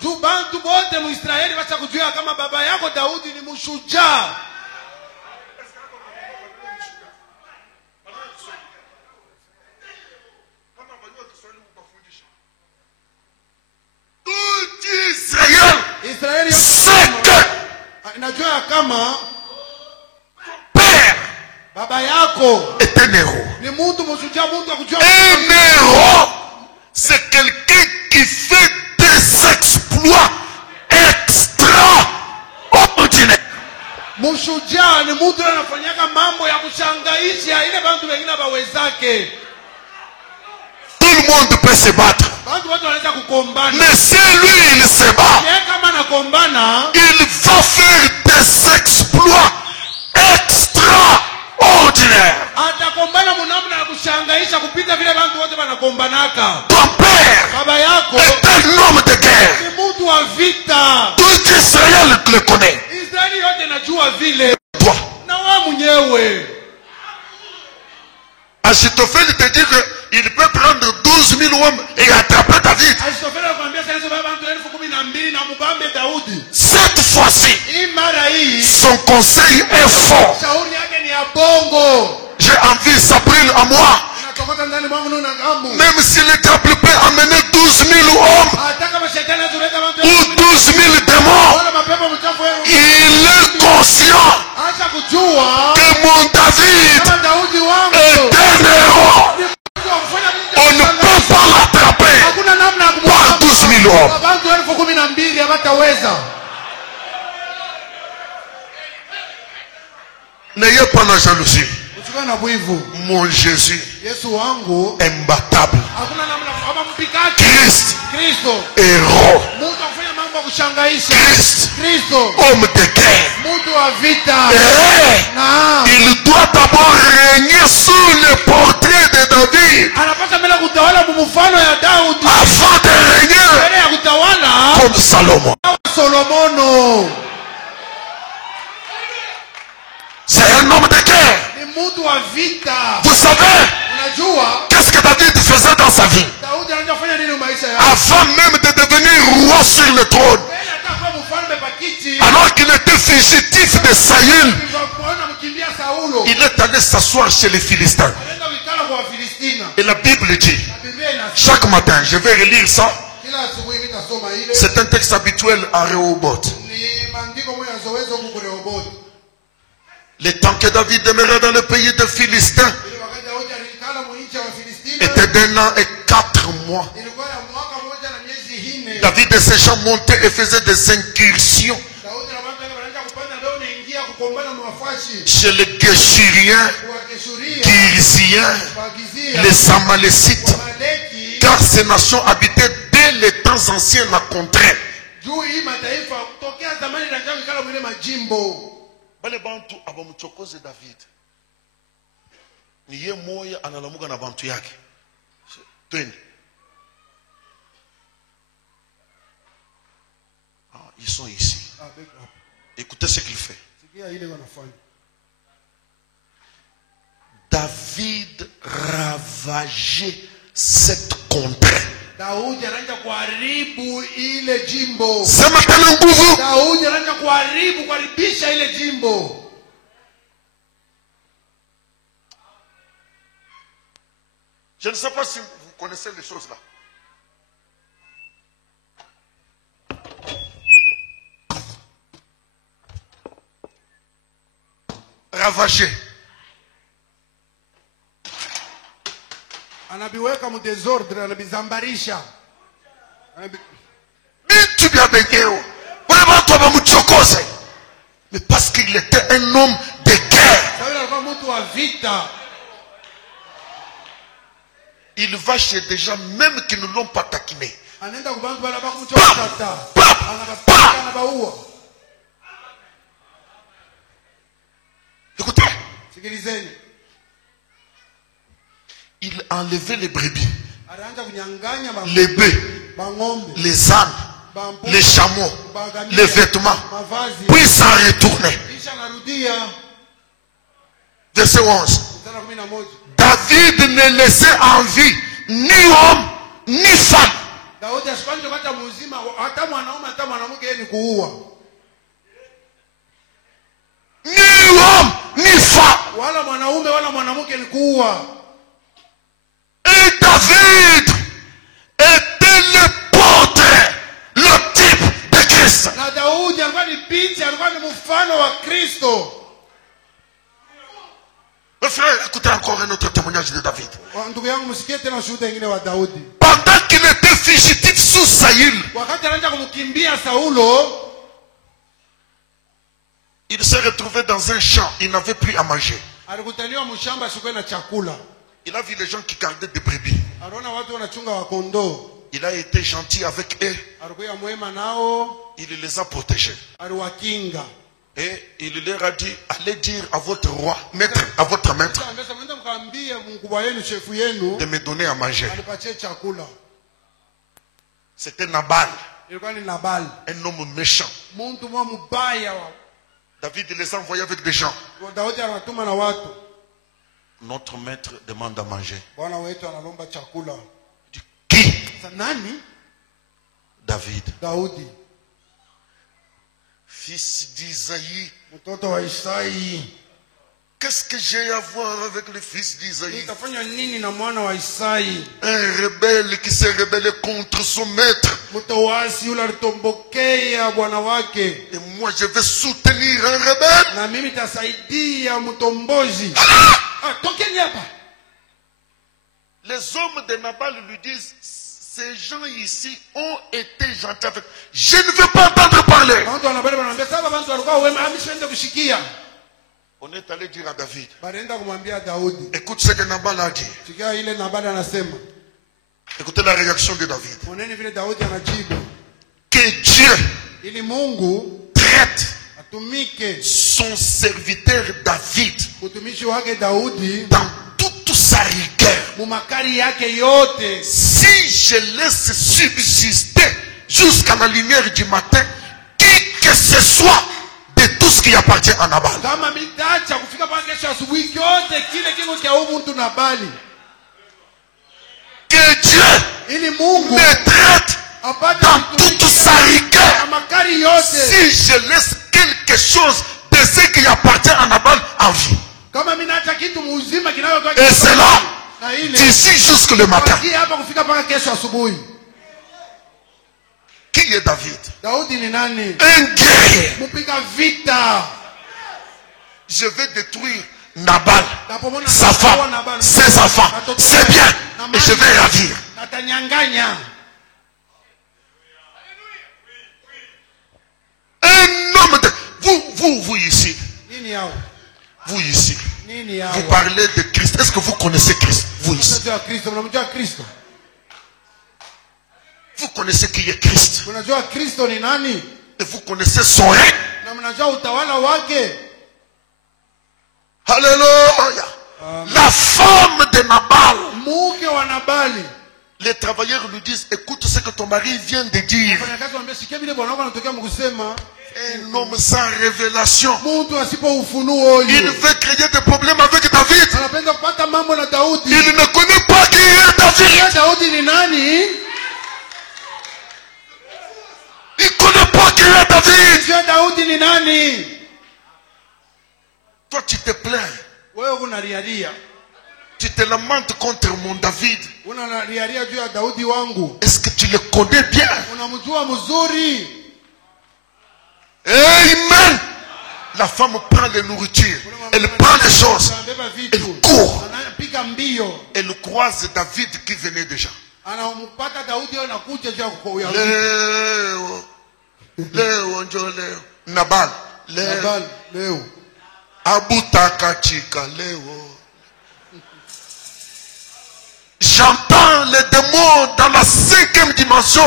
Juu bantu bote mu Israeli bacha kujua kama baba yako Daudi ni mshujaa. Tout Israël Israeli sait que inajua kama père baba yako est un héros. ni mtu mshujaa, mtu akujua. Un héros, c'est quelqu'un qui fait des exploits extraordinaires. Mshujaa ni mtu anafanyaka mambo ya kushangaisha ile bantu wengine bawezake. Tout le monde peut se battre. Bantu wote wanaweza kukombana. Mais si lui il se bat, Yeye kama anakombana, il va faire des exploits extraordinaires. atakombana munamna ya kushangaisha kupita vile bantu wote wanakombanaka. Ton père Baba yako est un homme de guerre. ni mtu wa vita. Tout Israël le connaît. Israeli yote inajua vile. Toi, Na wewe mwenyewe. Achitophel te dit qu'il peut prendre 12 000 hommes et attraper David. Asitofela kuambia sasa hizo bantu 12,000 na mubambe Daudi. Cette fois-ci, Hii mara hii son conseil est fort. shauri yake ni ya bongo. J'ai envie, ça brûle à moi. Inatokota ndani mwangu na ngamu. Même si le diable peut amener 12 000 hommes Hata kama shetani azuleta bantu ou 12 000 démons, wala mapepo mchafu wewe. il est conscient Acha kujua que mon David kama Daudi wangu est un héros. On ne peut pas l'attraper hakuna namna ya par 12 000 hommes. Bantu 12,000 hawataweza. N'ayez pas la jalousie. usikana na bwivu. Mon Jésus, Yesu wangu imbattable. hakuna namna kama mpikaji. Kristo Héros. Mungu afanya mambo kushangaisha. Kristo Homme de guerre. mtu wa vita. Na il doit d'abord régner sous le portrait de David. Anapaswa mbele kutawala mfano ya Daudi. Avant de régner mbele ya kutawala comme Salomon. Solomono. C'est un homme de guerre. Ni mtu wa vita. Vous savez, unajua qu'est-ce que David faisait dans sa vie? Daudi anafanya nini maisha yake? Avant même de devenir roi sur le trône. Alors qu'il était fugitif de Saül, il est allé s'asseoir chez les Philistins. Et la Bible dit, chaque matin, je vais relire ça. C'est un texte habituel à Rehoboth. Le temps que David demeurait dans le pays des Philistins était d'1 an et 4 mois. David et ses gens montaient et faisaient des incursions chez les Géshuriens, Girziens, les Amalécites, car ces nations habitaient dès les temps anciens la contrée. Bale bantu abamchokoze David. Ni ye moya analamuka na bantu yake. Twende. Ils sont ici. Écoutez ce qu'il fait. David ravageait cette contrée. C'est maintenant un gouvernement. Je ne sais pas si vous connaissez les choses là. Ravager. Anabiweka mu desordre, anabizambarisha. Tu bien bégué. Vraiment toi va m'chokoze. Mais parce qu'il était un homme de guerre. Il va chez des gens même qui ne l'ont pas taquiné. Écoutez. Il enlevait les brebis, les bœufs, les ânes, les chameaux, les vêtements, puis s'en retournait. Verset 11. David ne laissait en vie ni homme ni femme. Ni homme ni femme. Et David était le portrait, le type de Christ. Mes frères, écoutez encore un autre témoignage de David. Pendant qu'il était fugitif sous Saül, il s'est retrouvé dans un champ, il n'avait plus à manger. Il a vu les gens qui gardaient des brebis. Il a été gentil avec eux. Il les a protégés. Et il leur a dit, allez dire à votre roi, maître, à votre maître, de me donner à manger. C'était Nabal, un homme méchant. David les a envoyés avec des gens. Notre maître demande à manger. Qui? David. Fils d'Isaïe. Qu'est-ce que j'ai à voir avec le fils d'Isaïe? Un rebelle qui s'est rebellé contre son maître. Et moi je vais soutenir un rebelle. Les hommes de Nabal lui disent, ces gens ici ont été gentils avec. Je ne veux pas entendre parler. On est allé dire à David, Banaenda kumwambia Daudi. écoute ce que Nabal a dit. Sikia ile Nabali anasema. Écoutez la réaction de David. Moneni vile Daudi anajibu. Que Dieu Ili Mungu traite atumike son serviteur David utumishi wake Daudi dans toute sa rigueur. mumakari yake yote. Si je laisse subsister jusqu'à la lumière du matin, qui que ce soit de tout ce qui appartient à Nabal. Kama mitaacha kufika paka kesho asubuhi yote kile kingo cha huyu mtu Nabali. Que Dieu Ili Mungu me traite apate dans toute sa rigueur. makari yote. Si je laisse quelque chose de ce qui appartient à Nabal en vie. Kama minaacha kitu muzima kinayotoka Et c'est là, na ile d'ici jusque le matin. baki hapa kufika paka kesho asubuhi. Qui est David? Daudi ni nani? Un guerrier. Mupiga vita. Je vais détruire Nabal, Napomona sa femme, Nabali, ses enfants. watoto C'est wake, bien. na Et mali, je vais ravir. atanyanganya. Un homme de... Vous ici. Nini yao? Vous ici. Nini yao? Vous parlez de Christ. Est-ce que vous connaissez Christ? Vous ici. Mnajua Kristo, mnamjua Kristo. Vous connaissez qui est Christ. Mnajua Kristo ni nani? Et vous connaissez son règne. Na mnajua utawala wake. Alléluia. La femme de Nabal. Mke wa Nabali. Les travailleurs lui disent, écoute ce que ton mari vient de dire. Wafanyakazi wanaambia sikia vile bwana wako anatokea mkusema. Un homme sans révélation. Mtu asipo ufunuo Il huyu. veut créer des problèmes avec David. Anapenda kupata mambo na Daudi. Il ne connaît pas qui est David. Daudi ni nani? Il ne connaît pas qui est David. Sio Daudi ni nani? Toi, tu te plains. Wewe unalialia. Tu te lamentes contre mon David. Unalialia juu ya Daudi wangu. Est-ce que tu le connais bien? Unamjua mzuri. Amen. La femme prend les nourritures. Elle prend les choses. Anabeba vitu. Elle court. Anapiga mbio. Elle croise David qui venait déjà. Anampata Daudi anakuja juu ya kukoya. Leo. Leo njo leo. Nabal. Leo. Nabali leo. Abutaka chika leo. J'entends les démons dans la 5e dimension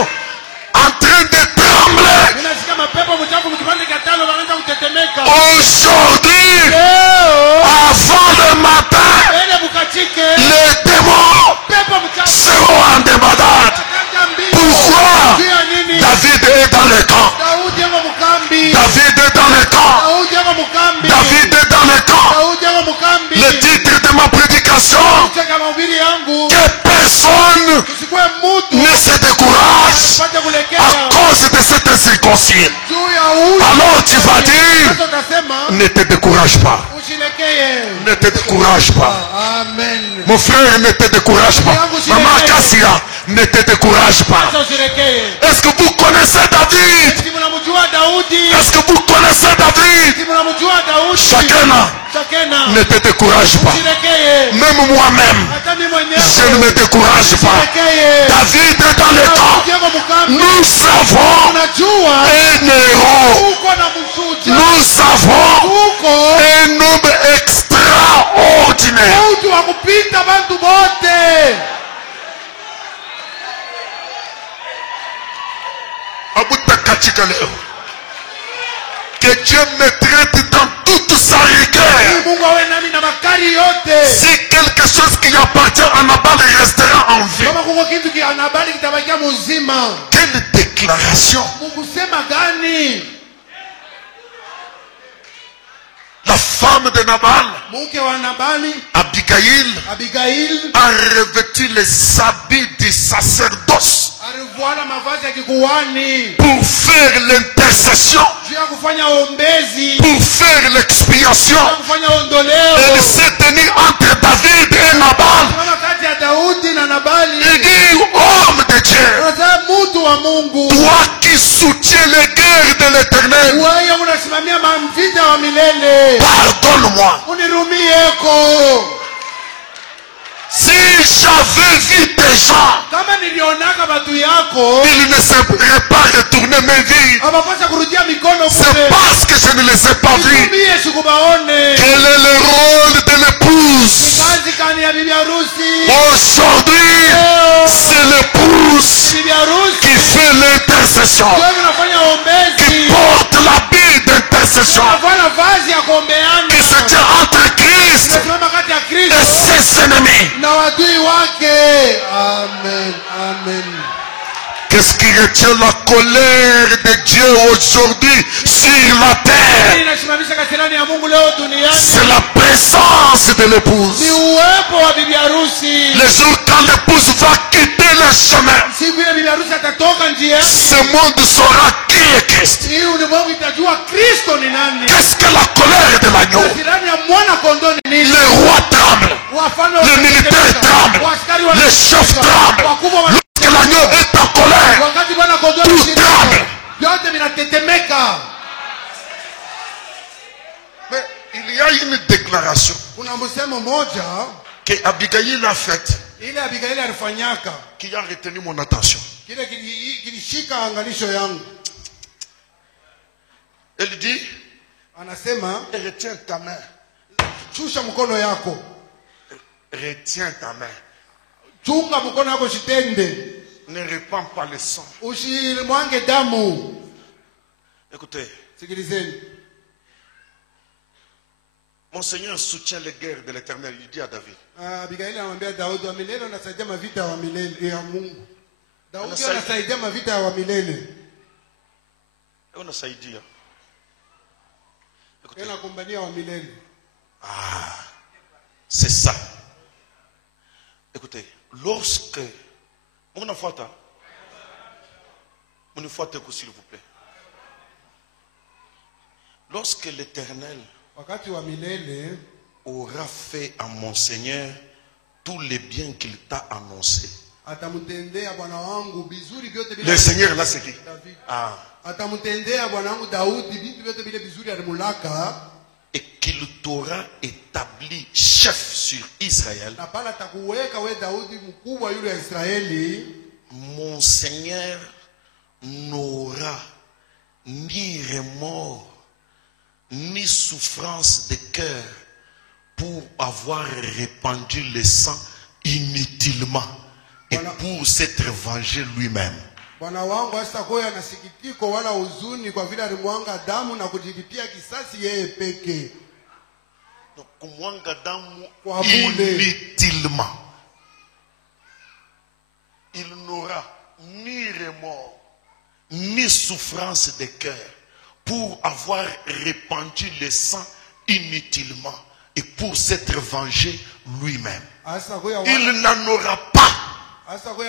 en train de trembler. Ninasikia mapepo mchafu mkipande katalo wanaanza kutetemeka. Aujourd'hui, Leo. avant le matin, Ele bukachike. les démons Pepo mchafu. seront en débandade. Ataka mbio. Pourquoi? Juu ya nini? David est dans le camp. Daudi yako mkambi. David est dans le camp. Daudi yako mkambi. David est dans le camp. Daudi yako mkambi. Le titre de ma prédication, Cheka mahubiri yangu. que personne Usikue mtu. ne se décourage Pate à kulekea. cause de cette incirconcision. Juu ya huyu. Alors tu vas dire, Sasa utasema. ne te décourage pas. Usilekee. Ne te décourage pas. Amen. Mon frère, ne te décourage pas. Maman Kassia, ne te décourage pas. Sasa usilekee. Est-ce que vous connaissez David? Si mnamjua Daudi. Est-ce que vous connaissez David? Si mnamjua Daudi. Chacun Chakena. ne te décourage pas. Usilekee. Même moi-même, Hata mimi mwenyewe. je ne me décourage pas. Usilekee. David est dans le Daudi camp. yako mkambi. Nous savons Unajua. un héros. Uko na mshuja. Nous savons Uko. un homme extraordinaire. Mtu wa kupita bantu bote. Abutakatika leo. Que Dieu me traite dans toute sa rigueur. Mungu awe nami na makari yote. Si quelque chose qui appartient à Nabal restera en vie. Kama kuko kitu kianabali kitabakia mzima. Quelle déclaration. Mungu sema gani? La femme de Nabal, Mke wa Nabali, Abigail, a revêtu les habits du sacerdoce alivala mavazi ya kikuhani. pour faire l'intercession, Juu ya kufanya ombezi. pour faire l'expiation. Juu ya kufanya ondoleo. Elle s'est tenue entre David et Nabal. Kama kati ya Daudi na Nabali. Il dit, homme de Dieu, Anasema mtu wa Mungu. toi qui soutiens les guerres de l'éternel, Wewe unasimamia mavita wa milele. pardonne-moi. Unirumieko. Si j'avais vu des gens, kama nilionaka batu yako ils ne sauraient pas retourner mes vies. abapasha kurudia mikono C'est kule. parce que je ne les ai pas vus. Nitumie sikubaone. Quel est le rôle de l'épouse? Kazi kani ya bibi harusi. Aujourd'hui, c'est l'épouse Bibi harusi qui fait l'intercession, ndio vinafanya qui ombezi. porte l'habit d'intercession, Anavaa vazi ya kuombeana. qui se tient entre Christ Tunasimama kati ya et Kristo ses ennemis. na wadui wake. Amen. Amen. Qu'est-ce qui retient la colère de Dieu aujourd'hui sur la terre? Inasimamisha kasirani ya Mungu leo duniani. C'est la présence de l'épouse. Ni uwepo wa bibi harusi. Le jour quand l'épouse va quitter le chemin, Siku ile bibi harusi atatoka njia, ce monde saura qui est Christ. hii ulimwengu itajua Kristo ni nani. Qu'est-ce que la colère de l'agneau? Kasirani ya mwana kondoo ni nini? Les rois tremblent, Wafalme les militaires tremblent, waaskari les chefs tremblent. wakubwa wa Lorsque l'agneau est en colère, wakati bwana kondoo tout anashindwa, tremble. vyote vinatetemeka. Mais il y a une déclaration Kuna msemo moja que Abigail a faite ile Abigaili alifanyaka, qui a retenu mon attention. kile kilishika angalisho yangu. Elle dit, Anasema, retiens ta main, shusha mkono yako, retiens ta main, chunga mkono yako shitende, ne répands pas le sang. usimwange damu. Écoutez, Sikilizeni, mon Seigneur soutient les guerres de l'Éternel. Il dit à David, Abigaili anamwambia Daudi, wa milele anasaidia mavita wa milele ya Mungu. Daudi Anasaidia. anasaidia mavita wa milele. on a ça dit. Écoutez, Tena kumbania wa milele. c'est ça. Écoutez, lorsque mon enfant, s'il vous plaît, lorsque l'Éternel Wakati wa milele aura fait à mon Seigneur tous les biens qu'il t'a annoncés. atamtendea bwana wangu bizuri vyote Le bila Seigneur là c'est qui? David. Ah. Atamtendea bwana wangu Daudi vitu vyote vile vizuri alimulaka, Et qu'il t'aura établi chef sur Israël. na pala atakuweka we Daudi mkubwa yule ya Israeli. Mon Seigneur n'aura ni remords ni souffrance de cœur pour avoir répandu le sang inutilement et pour s'être vengé lui-même. Bwana wangu asitakuwa na sikitiko wala huzuni kwa vile alimwanga damu na kujilipia kisasi yeye peke. Donc, kumwanga damu Kwa bure. inutilement. Il n'aura ni remords ni souffrance de cœur pour avoir répandu le sang inutilement et pour s'être vengé lui-même. Asitakuwa Il n'en aura pas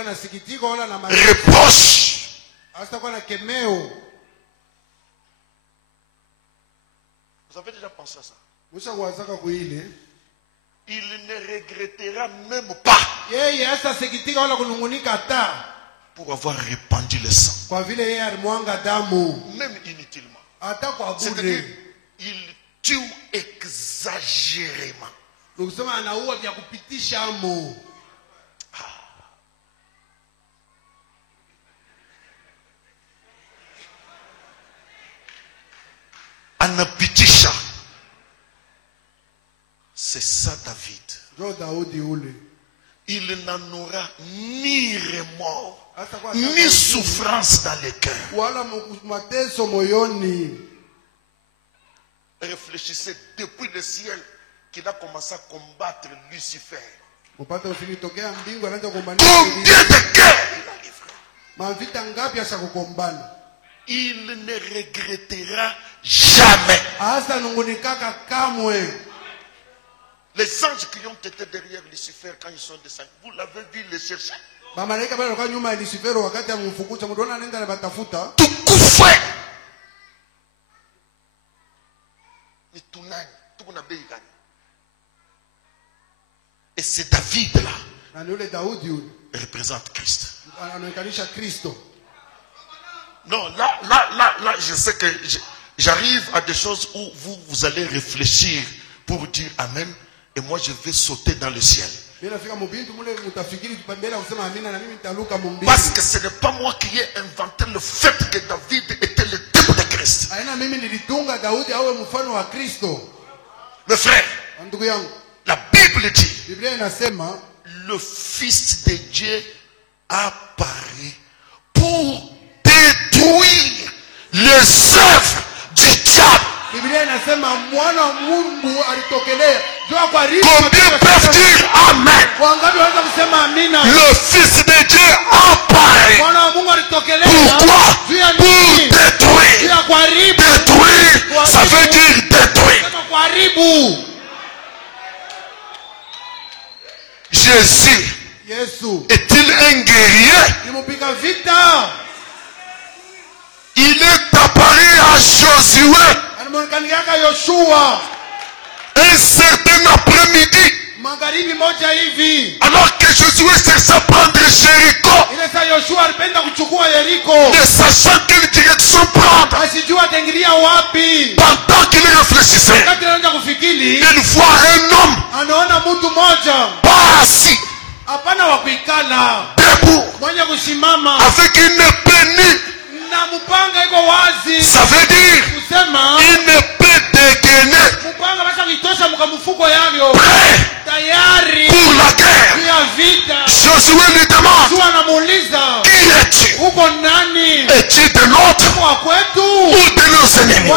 na sikitiko wala na reproche. asitakuwa na kemeo. Vous avez déjà pensé à ça? Musha kuwazaka kuile. Il ne regrettera même pas Yeye hasa sikitika wala kunungunika hata pour avoir répandu le sang, kwa vile yeye alimwanga damu même inutilement. hata kwa C'est-à-dire, bure. il tue exagérément. Nikusema anaua vya kupitisha amo. Anapitisha. C'est ça David. Ndio Daudi ule. Il n'en aura ni remords, Hasa kwa ni souffrance dans le cœur. wala mateso moyoni. Réfléchissez depuis le ciel qu'il a commencé à combattre Lucifer. Upate usinitokea mbingu anaanza kugombana. Combien de guerres il a livré? Mavita ngapi asa kugombana? Il ne regrettera jamais. Hasa nungunikaka kamwe. Les anges qui ont été derrière Lucifer quand ils sont descendus, vous l'avez vu les chercher. Mamalaika bado walikuwa nyuma ya Lucifero wakati amemfukuza mtu anaenda na batafuta. Tukufwe. Ni tunani, tukuna bei gani? Et c'est David là Na ni ule Daudi yule représente Christ. anaonekanisha Kristo. Non, là, je sais que j'arrive à des choses où vous allez réfléchir pour dire Amen. Et moi, je vais sauter dans le ciel. Parce que ce n'est pas moi qui ai inventé le fait que David était le type de Christ. Mes frères, la Bible dit, le Fils de Dieu apparaît pour détruire les œuvres du diable. Combien peuvent dire Amen? Le Fils de Dieu apparaît. Pourquoi? Pour détruire. Détruire, ça veut dire détruire. Jésus est-il un guerrier? Il est apparu à Josué un certain après-midi, alors que Josué cherchait à prendre Jéricho, ne sachant quelle direction prendre. Pendant qu'il réfléchissait, il voit un homme pas assis, debout, avec une épée nue. Ça veut dire une épée dégainée, prêt pour la guerre. Josué lui demande, qui es-tu? Es-tu de l'autre ou de nos ennemis?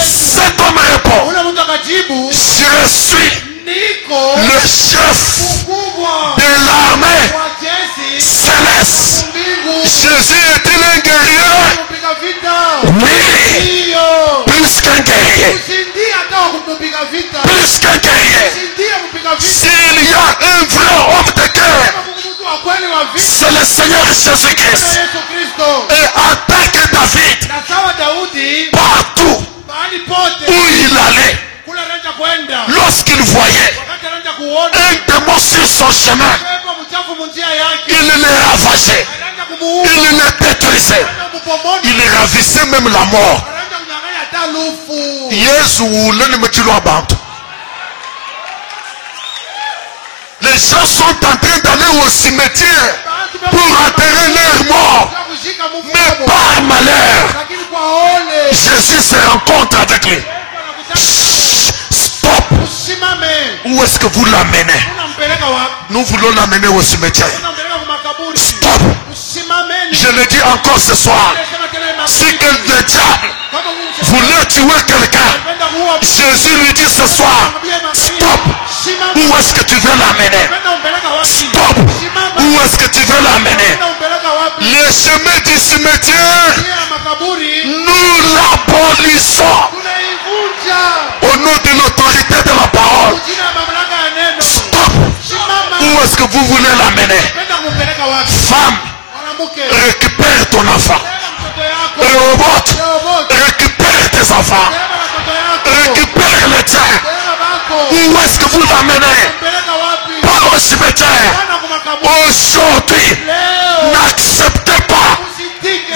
Cet homme répond, je suis le chef de l'armée céleste. Jésus est-il un guerrier? Oui. Plus qu'un guerrier. Plus qu'un guerrier. S'il y a un vrai homme de guerre, c'est le Seigneur Jésus-Christ. Et attaque David partout où il allait. Lorsqu'il voyait un démon sur son chemin, il le ravageait, il le détruisait, il ravissait même la mort. Les gens sont en train d'aller au cimetière pour enterrer leurs morts, mais par malheur, Jésus se rencontre avec lui. Stop. Où est-ce que vous l'amenez? Nous voulons l'amener au cimetière. Stop. Je le dis encore ce soir. Si le diable voulait tuer quelqu'un, Jésus lui dit ce soir, stop. Où est-ce que tu veux l'amener? Stop. Où est-ce que tu veux l'amener? Les chemins du cimetière, nous l'abolissons au nom de l'autorité de la parole. Stop. Où est-ce que vous voulez l'amener? Femme, récupère ton enfant. Robot, récupère tes enfants. Récupère les tiens. Où est-ce que vous l'amenez? Pas au cimetière. Aujourd'hui, n'acceptez pas.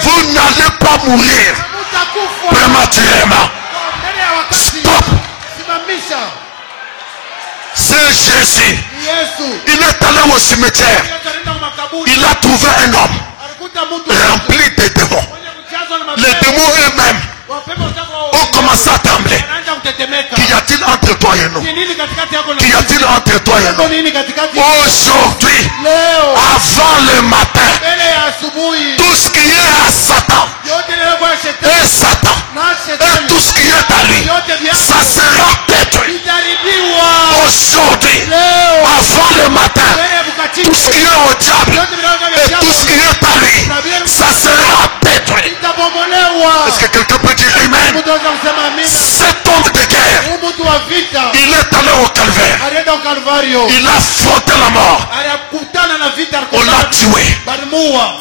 Vous n'allez pas mourir prématurément. Stop. C'est Jésus. Il est allé au cimetière. Il a trouvé un homme rempli de démons. Les démons eux-mêmes ont commencé à trembler. Qu'y a-t-il entre toi et nous? Qu'y a-t-il entre toi et nous? Aujourd'hui, avant le matin, tout ce qui est à Satan est Satan. Et tout ce qui est à lui, ça sera détruit. Aujourd'hui, avant le matin, tout ce qui est au diable et tout ce qui est à lui, ça sera détruit. Est-ce que quelqu'un peut dire Amen? Cet homme de guerre, il est allé au calvaire. Il a affronté la mort. On l'a tué.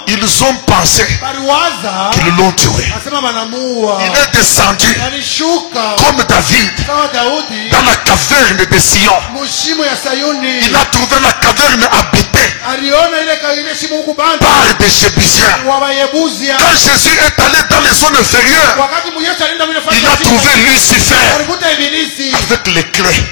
Ils ont pensé qu'ils l'ont tué. Il est descendu comme David dans la caverne de Sion. Il a trouvé la caverne habitée par des Jébusiens. Quand Jésus est allé dans les zones inférieures, il a trouvé Lucifer avec les clés.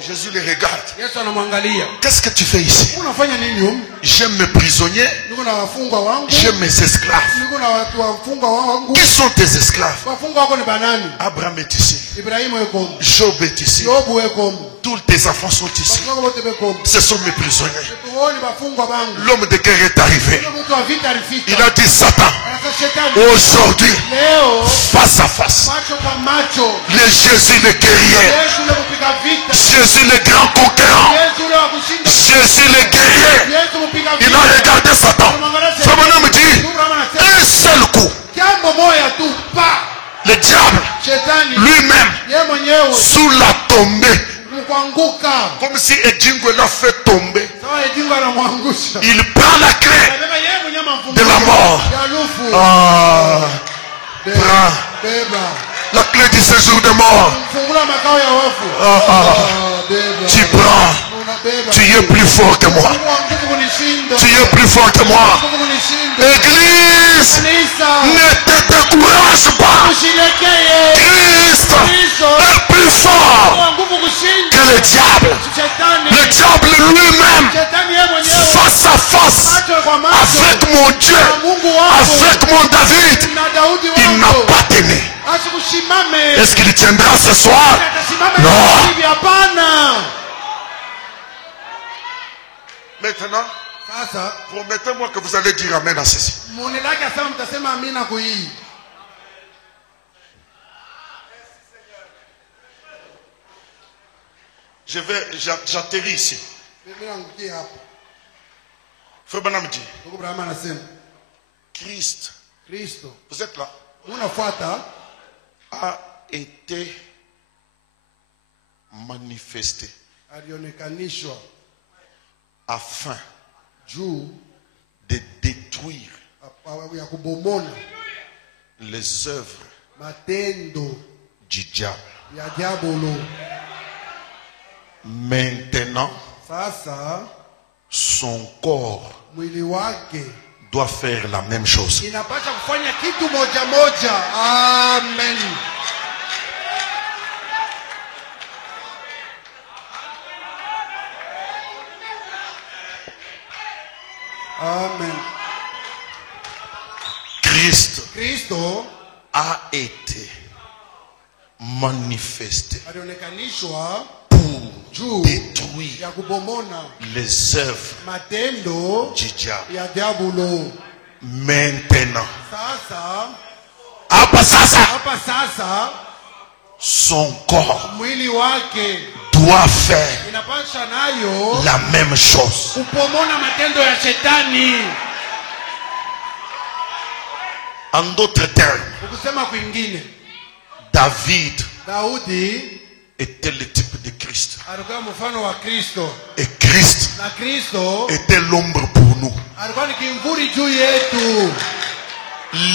Jésus les regarde. Yesu anamwangalia. Qu'est-ce que tu fais ici? Unafanya nini huko? J'aime mes prisonniers. Niko na wafungwa wangu. J'aime mes esclaves. Niko na watu wafungwa wangu. Qui sont tes esclaves? Wafungwa wako ni banani? Abraham est ici. Ibrahimu yuko. Job est ici. Yobu yuko. Tous tes enfants sont ici. Watu wote beko. Ce sont mes prisonniers. Tuone wafungwa bangu. L'homme de guerre est arrivé. Mtu wa vita alifika. Il a dit Satan, Anasema shetani. aujourd'hui, Leo face à face, macho kwa macho. le Jésus le guerrier, Yesu ule kupiga vita. Jésus le grand conquérant, Yesu ule wa kushinda. Jésus le guerrier. Yesu kupiga Il vita. a regardé Satan. Frère me dit, un seul coup, Jambo moja tu pa. le diable Shetani. lui-même, Yeye mwenyewe. sous la tombée, Kuanguka. comme si Edingo l'a fait tomber, Sawa Edingo anamwangusha. il prend la clé Anabeba yeye mwenyewe de la mort. ya lufu. Ah, prends Beba. la clé du séjour de mort. Fungula makao ya wafu. Beba. Tu prends. Unabeba. Tu es plus fort que moi. Nguvu kunishinda. Tu es plus fort que moi. Nguvu kunishinda. Église, Kanisa. ne te décourage pas. Usilegee. Christ Kristo. est plus fort Kwa nguvu kushinda. que le diable. Shetani. Le diable lui-même, Shetani yeye mwenyewe. face à face, Macho kwa macho. avec mon Dieu, Na Mungu wangu. avec mon David, Na Daudi il n'a wangu. pas tenu. Asikusimame. Est-ce qu'il tiendra ce soir? Atasimama Non. hivi hapana. Maintenant, Sasa promettez-moi que vous allez dire Amen à ceci. munilaki asema mtasema amina kuhii. J'atterris ici. Mimi nangukia hapo. Frère Branham dit, Ndugu Brahma anasema Christ, Kristo vous êtes là, unafuata a été manifesté alionekanishwa afin juu de détruire ya kubomona les œuvres matendo du diable. ya diabolo. Maintenant, Sasa son corps mwili wake doit faire la même chose. inapaswa kufanya kitu moja moja. Amen. Amen. Christ Kristo a été manifesté alionekanishwa pour juu détruire ya kubomona les œuvres matendo du diable. ya diabolo. Maintenant, Sasa hapa sasa, hapa sasa son corps mwili wake doit faire inapaswa nayo la même chose. kupomona matendo ya shetani. En d'autres termes, Ukusema kwingine, David Daudi était le type de Christ. alikuwa mfano wa Kristo Et Christ na Kristo était l'ombre pour nous. alikuwa ni kimvuli juu yetu.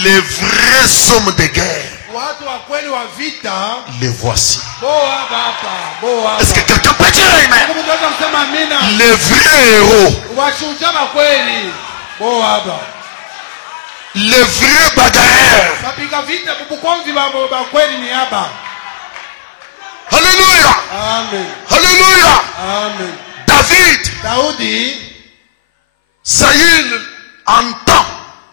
Les vrais hommes de guerre, Watu wa kweli wa vita les voici. boa baba boa. Est-ce que quelqu'un peut dire amen? Mungu ndio anasema amina. Les vrais héros, Washujaa wa kweli boa baba. les vrais bagarreurs. Bapiga vita bubukomvi ba kweli ni haba. Alléluia. Amen. Alléluia. Amen. David, Daudi Saül entend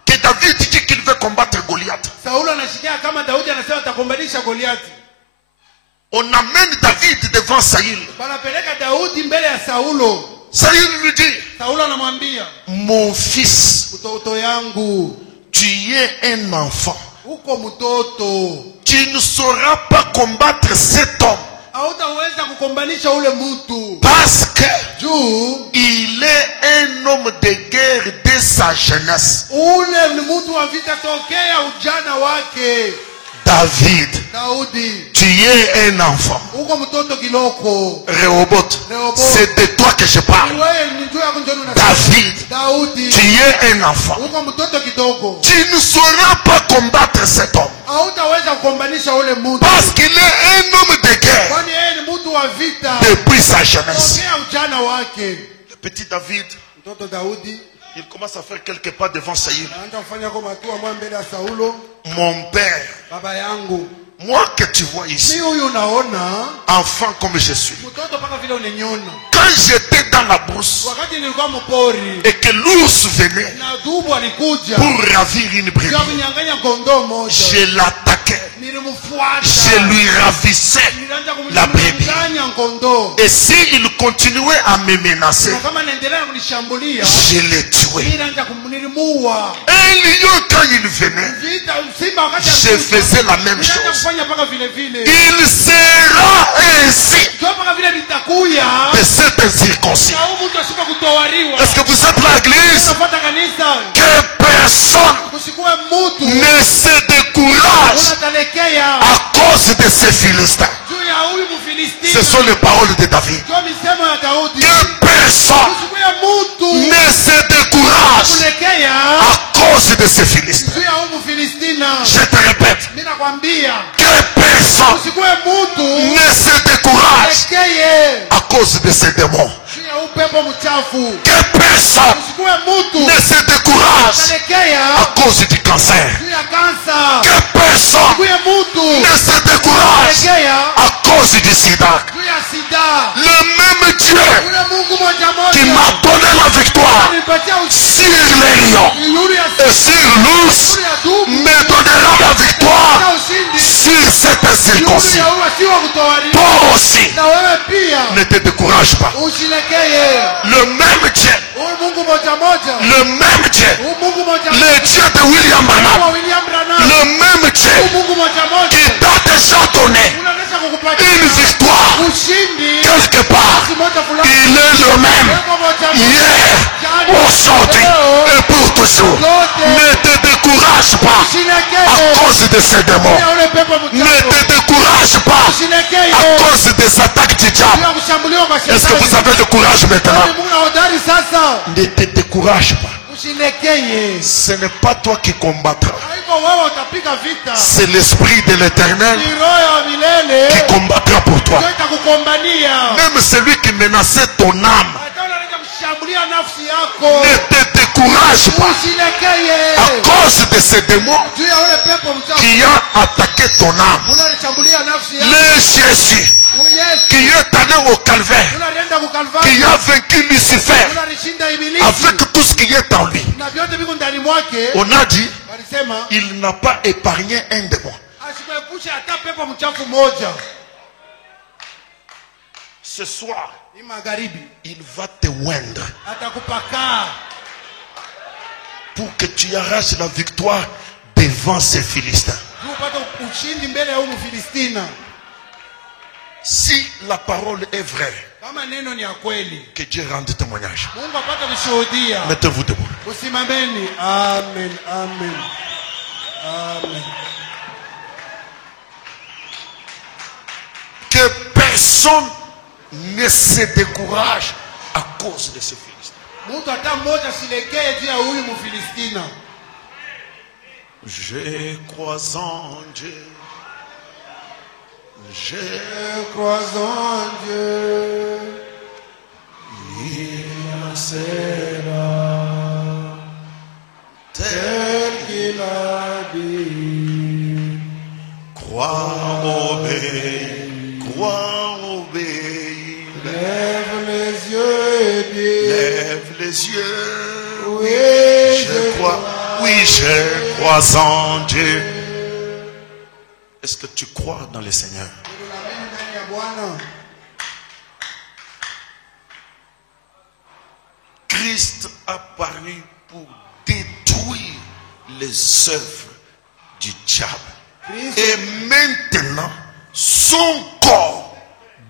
que David dit qu'il veut combattre Goliath. Saulo anashikia kama Daudi anasema atakombanisha Goliati. On amène David devant Saül. Wanapeleka Daudi mbele ya Saulo. Saül lui dit, Saulo anamwambia, mon fils, mtoto yangu, tu es un enfant. uko mtoto. Tu ne sauras pas combattre cet homme Hautaweza kukombanisha ule mtu. parce que Juu il est un homme de guerre dès sa jeunesse. ule ni mtu wa vita tokea ujana wake. David, Daudi, tu es un enfant. uko mtoto kiloko. Rehoboth, Rehoboth. c'est de toi que je parle. Wewe ni juu yako ndio unasema. David, Daudi, tu es un enfant. uko mtoto kidogo. Tu ne sauras pas combattre cet homme Hautaweza kukombanisha ule mtu. parce qu'il est un homme de guerre Kwani yeye ni mtu wa vita depuis sa jeunesse. tokea ujana wake. Le petit David, Mtoto Daudi il commence à faire quelques pas devant Saül. anaanza kufanya kwa hatua moja mbele ya Saulo. Mon père, Baba yangu, Moi que tu vois ici, mi huyu unaona enfant comme je suis, mtoto mpaka vile uneniona. quand j'étais dans la brousse Wakati nilikuwa mpori et que l'ours venait na dubu alikuja pour ravir une brebis, ya kunyang'anya kondoo moja, je l'attaquais, nilimfuata, je lui ravissais nilianza la brebis. kumnyang'anya kondoo, Et s'il continuait à me menacer, na kama naendelea kunishambulia je l'ai tué. nilimuua. Un lion, quand il venait, Vita simba wakati je faisais la même nilianza chose. kufanya mpaka vile vile, Il sera ainsi ndio mpaka vile vitakuya de cet incirconcis. na huyu mtu asipo kutowariwa. Est-ce que vous êtes là, l'église? Unafuata kanisa, Que personne usikuwe mtu ne se décourage unatalekea à cause de ces Philistins. juu ya huyu Mfilistina. Ce sont les paroles de David. Ndio misemo ya Daudi. Que personne Usikuwe mtu ne se décourage kulekea à cause de ces Philistins. juu ya huyu Mfilistina. Je te répète, Mimi nakwambia que personne usikuwe mtu ne se décourage kulekee à cause de ces démons. juu ya upepo mchafu. Que personne Usikuwe mtu ne se décourage kulekea à cause du cancer. juu ya kansa. Que personne Usikuwe mtu ne se décourage kulekea à cause du sida. juu ya sida. Le même Dieu Ule Mungu moja qui moja m'a donné la victoire alinipatia sur les lions yule ya et sur l'ours yule ya dubu me donnera la victoire na ushindi sur cette yule incirconcis. ya uwa si wa kutowariwa. Toi aussi, Na wewe pia ne te décourage pas. usilekee. Le même Dieu, Huyu Mungu moja moja, le même Dieu, huyu Mungu moja le Dieu de William wa Branham, William Branham, le même Dieu huyu Mungu moja moja qui t'a déjà donné unaonyesha une kukupatia victoire ushindi quelque part. siku moja fulani. Il est le même Mungu moja moja hier, aujourd'hui et pour toujours. Ne te décourage pas à cause de ces démons. ya ule pepo Ne mchafu. te décourage pas Usilekee à cause des attaques du diable. bila kushambuliwa kwa Est-ce que shetani. vous avez le courage maintenant? Wewe Mungu na hodari sasa. Ne te décourage pas. Usilekee. Ce n'est pas toi qui combattras. Haiko wewe utapiga vita. C'est l'esprit de l'éternel Ni roho ya milele qui combattra pour toi. ndio itakukombania. Même celui qui menaçait ton âme, Hata unaweza kushambulia nafsi yako. ne te décourage pas Usilekee. à cause de ces démons Juu ya ule pepo mchafu qui a attaqué ton âme. unalishambulia nafsi yako. Le Jésus Yesu qui est allé au calvaire, unalienda qui kukalvari. a vaincu Lucifer Unalishinda ibilisi. avec tout ce qui est en lui. Na vyote viko ndani mwake. On a dit, Walisema il n'a pas épargné un démon. asikuepushe hata pepo mchafu moja. Ce soir, Ni magharibi il va te oindre atakupakaa pour que tu arraches la victoire devant ces Philistins. juu upate ushindi mbele ya huyu Mfilistina. Si la parole est vraie, Kama neno ni ya kweli, que Dieu rende témoignage. Mungu apate kushuhudia. Mettez-vous debout. Usimameni. Amen, amen, amen. Que personne ne se décourage à cause de ces Philistins. Mtu hata mmoja silekee juu ya huyu Mfilistina. Je crois en Dieu. Je Crois en Dieu. il sera tel qu'il a dit. crois obéir, crois obéir. Lève les yeux et dis. Lève les yeux. Oui, Je crois. Oui, je crois en Dieu. Est-ce que tu crois dans le Seigneur? Tunaamini ndani ya Bwana. Christ a paru pour détruire les œuvres du diable. Kristo Et maintenant, son corps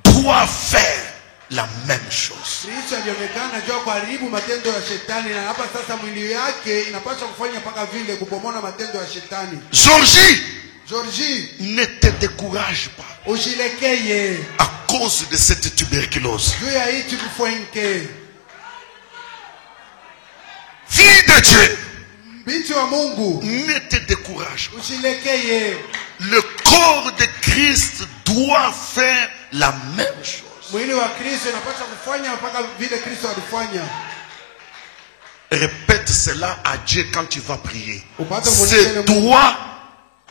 doit faire la même chose. Kristo alionekana juu ya kuharibu matendo ya shetani, na hapa sasa mwili yake inapaswa kufanya mpaka vile kupomona matendo ya shetani. Georgie, Georgie, ne te décourage pas usilekeye à cause de cette tuberculose. juu ya hii chikufwenke. Fille de Dieu, Binti wa Mungu, ne te décourage pas. usilekeye. Le corps de Christ doit faire la même chose. Mwili wa Kristo inapaswa kufanya mpaka vile Kristo alifanya. Répète cela à Dieu quand tu vas prier. Upate C'est mwonekano Mungu. toi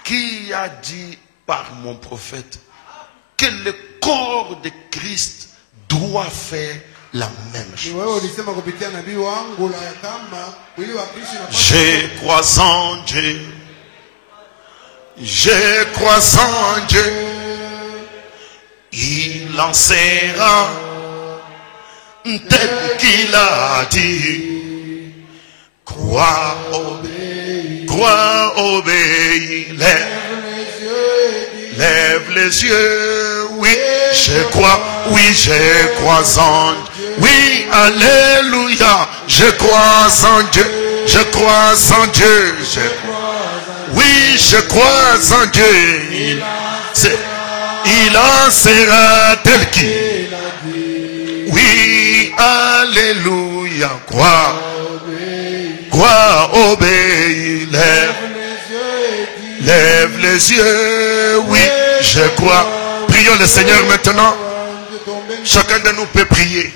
qui as dit par mon prophète que le corps de Christ doit faire la même chose. Je crois en Dieu. Je crois en Dieu. Il en sera tel qu'il a dit. Crois, obéis, lève les yeux, oui, je crois en Dieu, oui, alléluia, je crois en Dieu, je crois en Dieu, oui, je crois en Dieu, il en sera tel qu'il a dit, oui, alléluia, crois, obéis, lève les yeux, oui, je crois. Prions le Seigneur maintenant. Chacun de nous peut prier.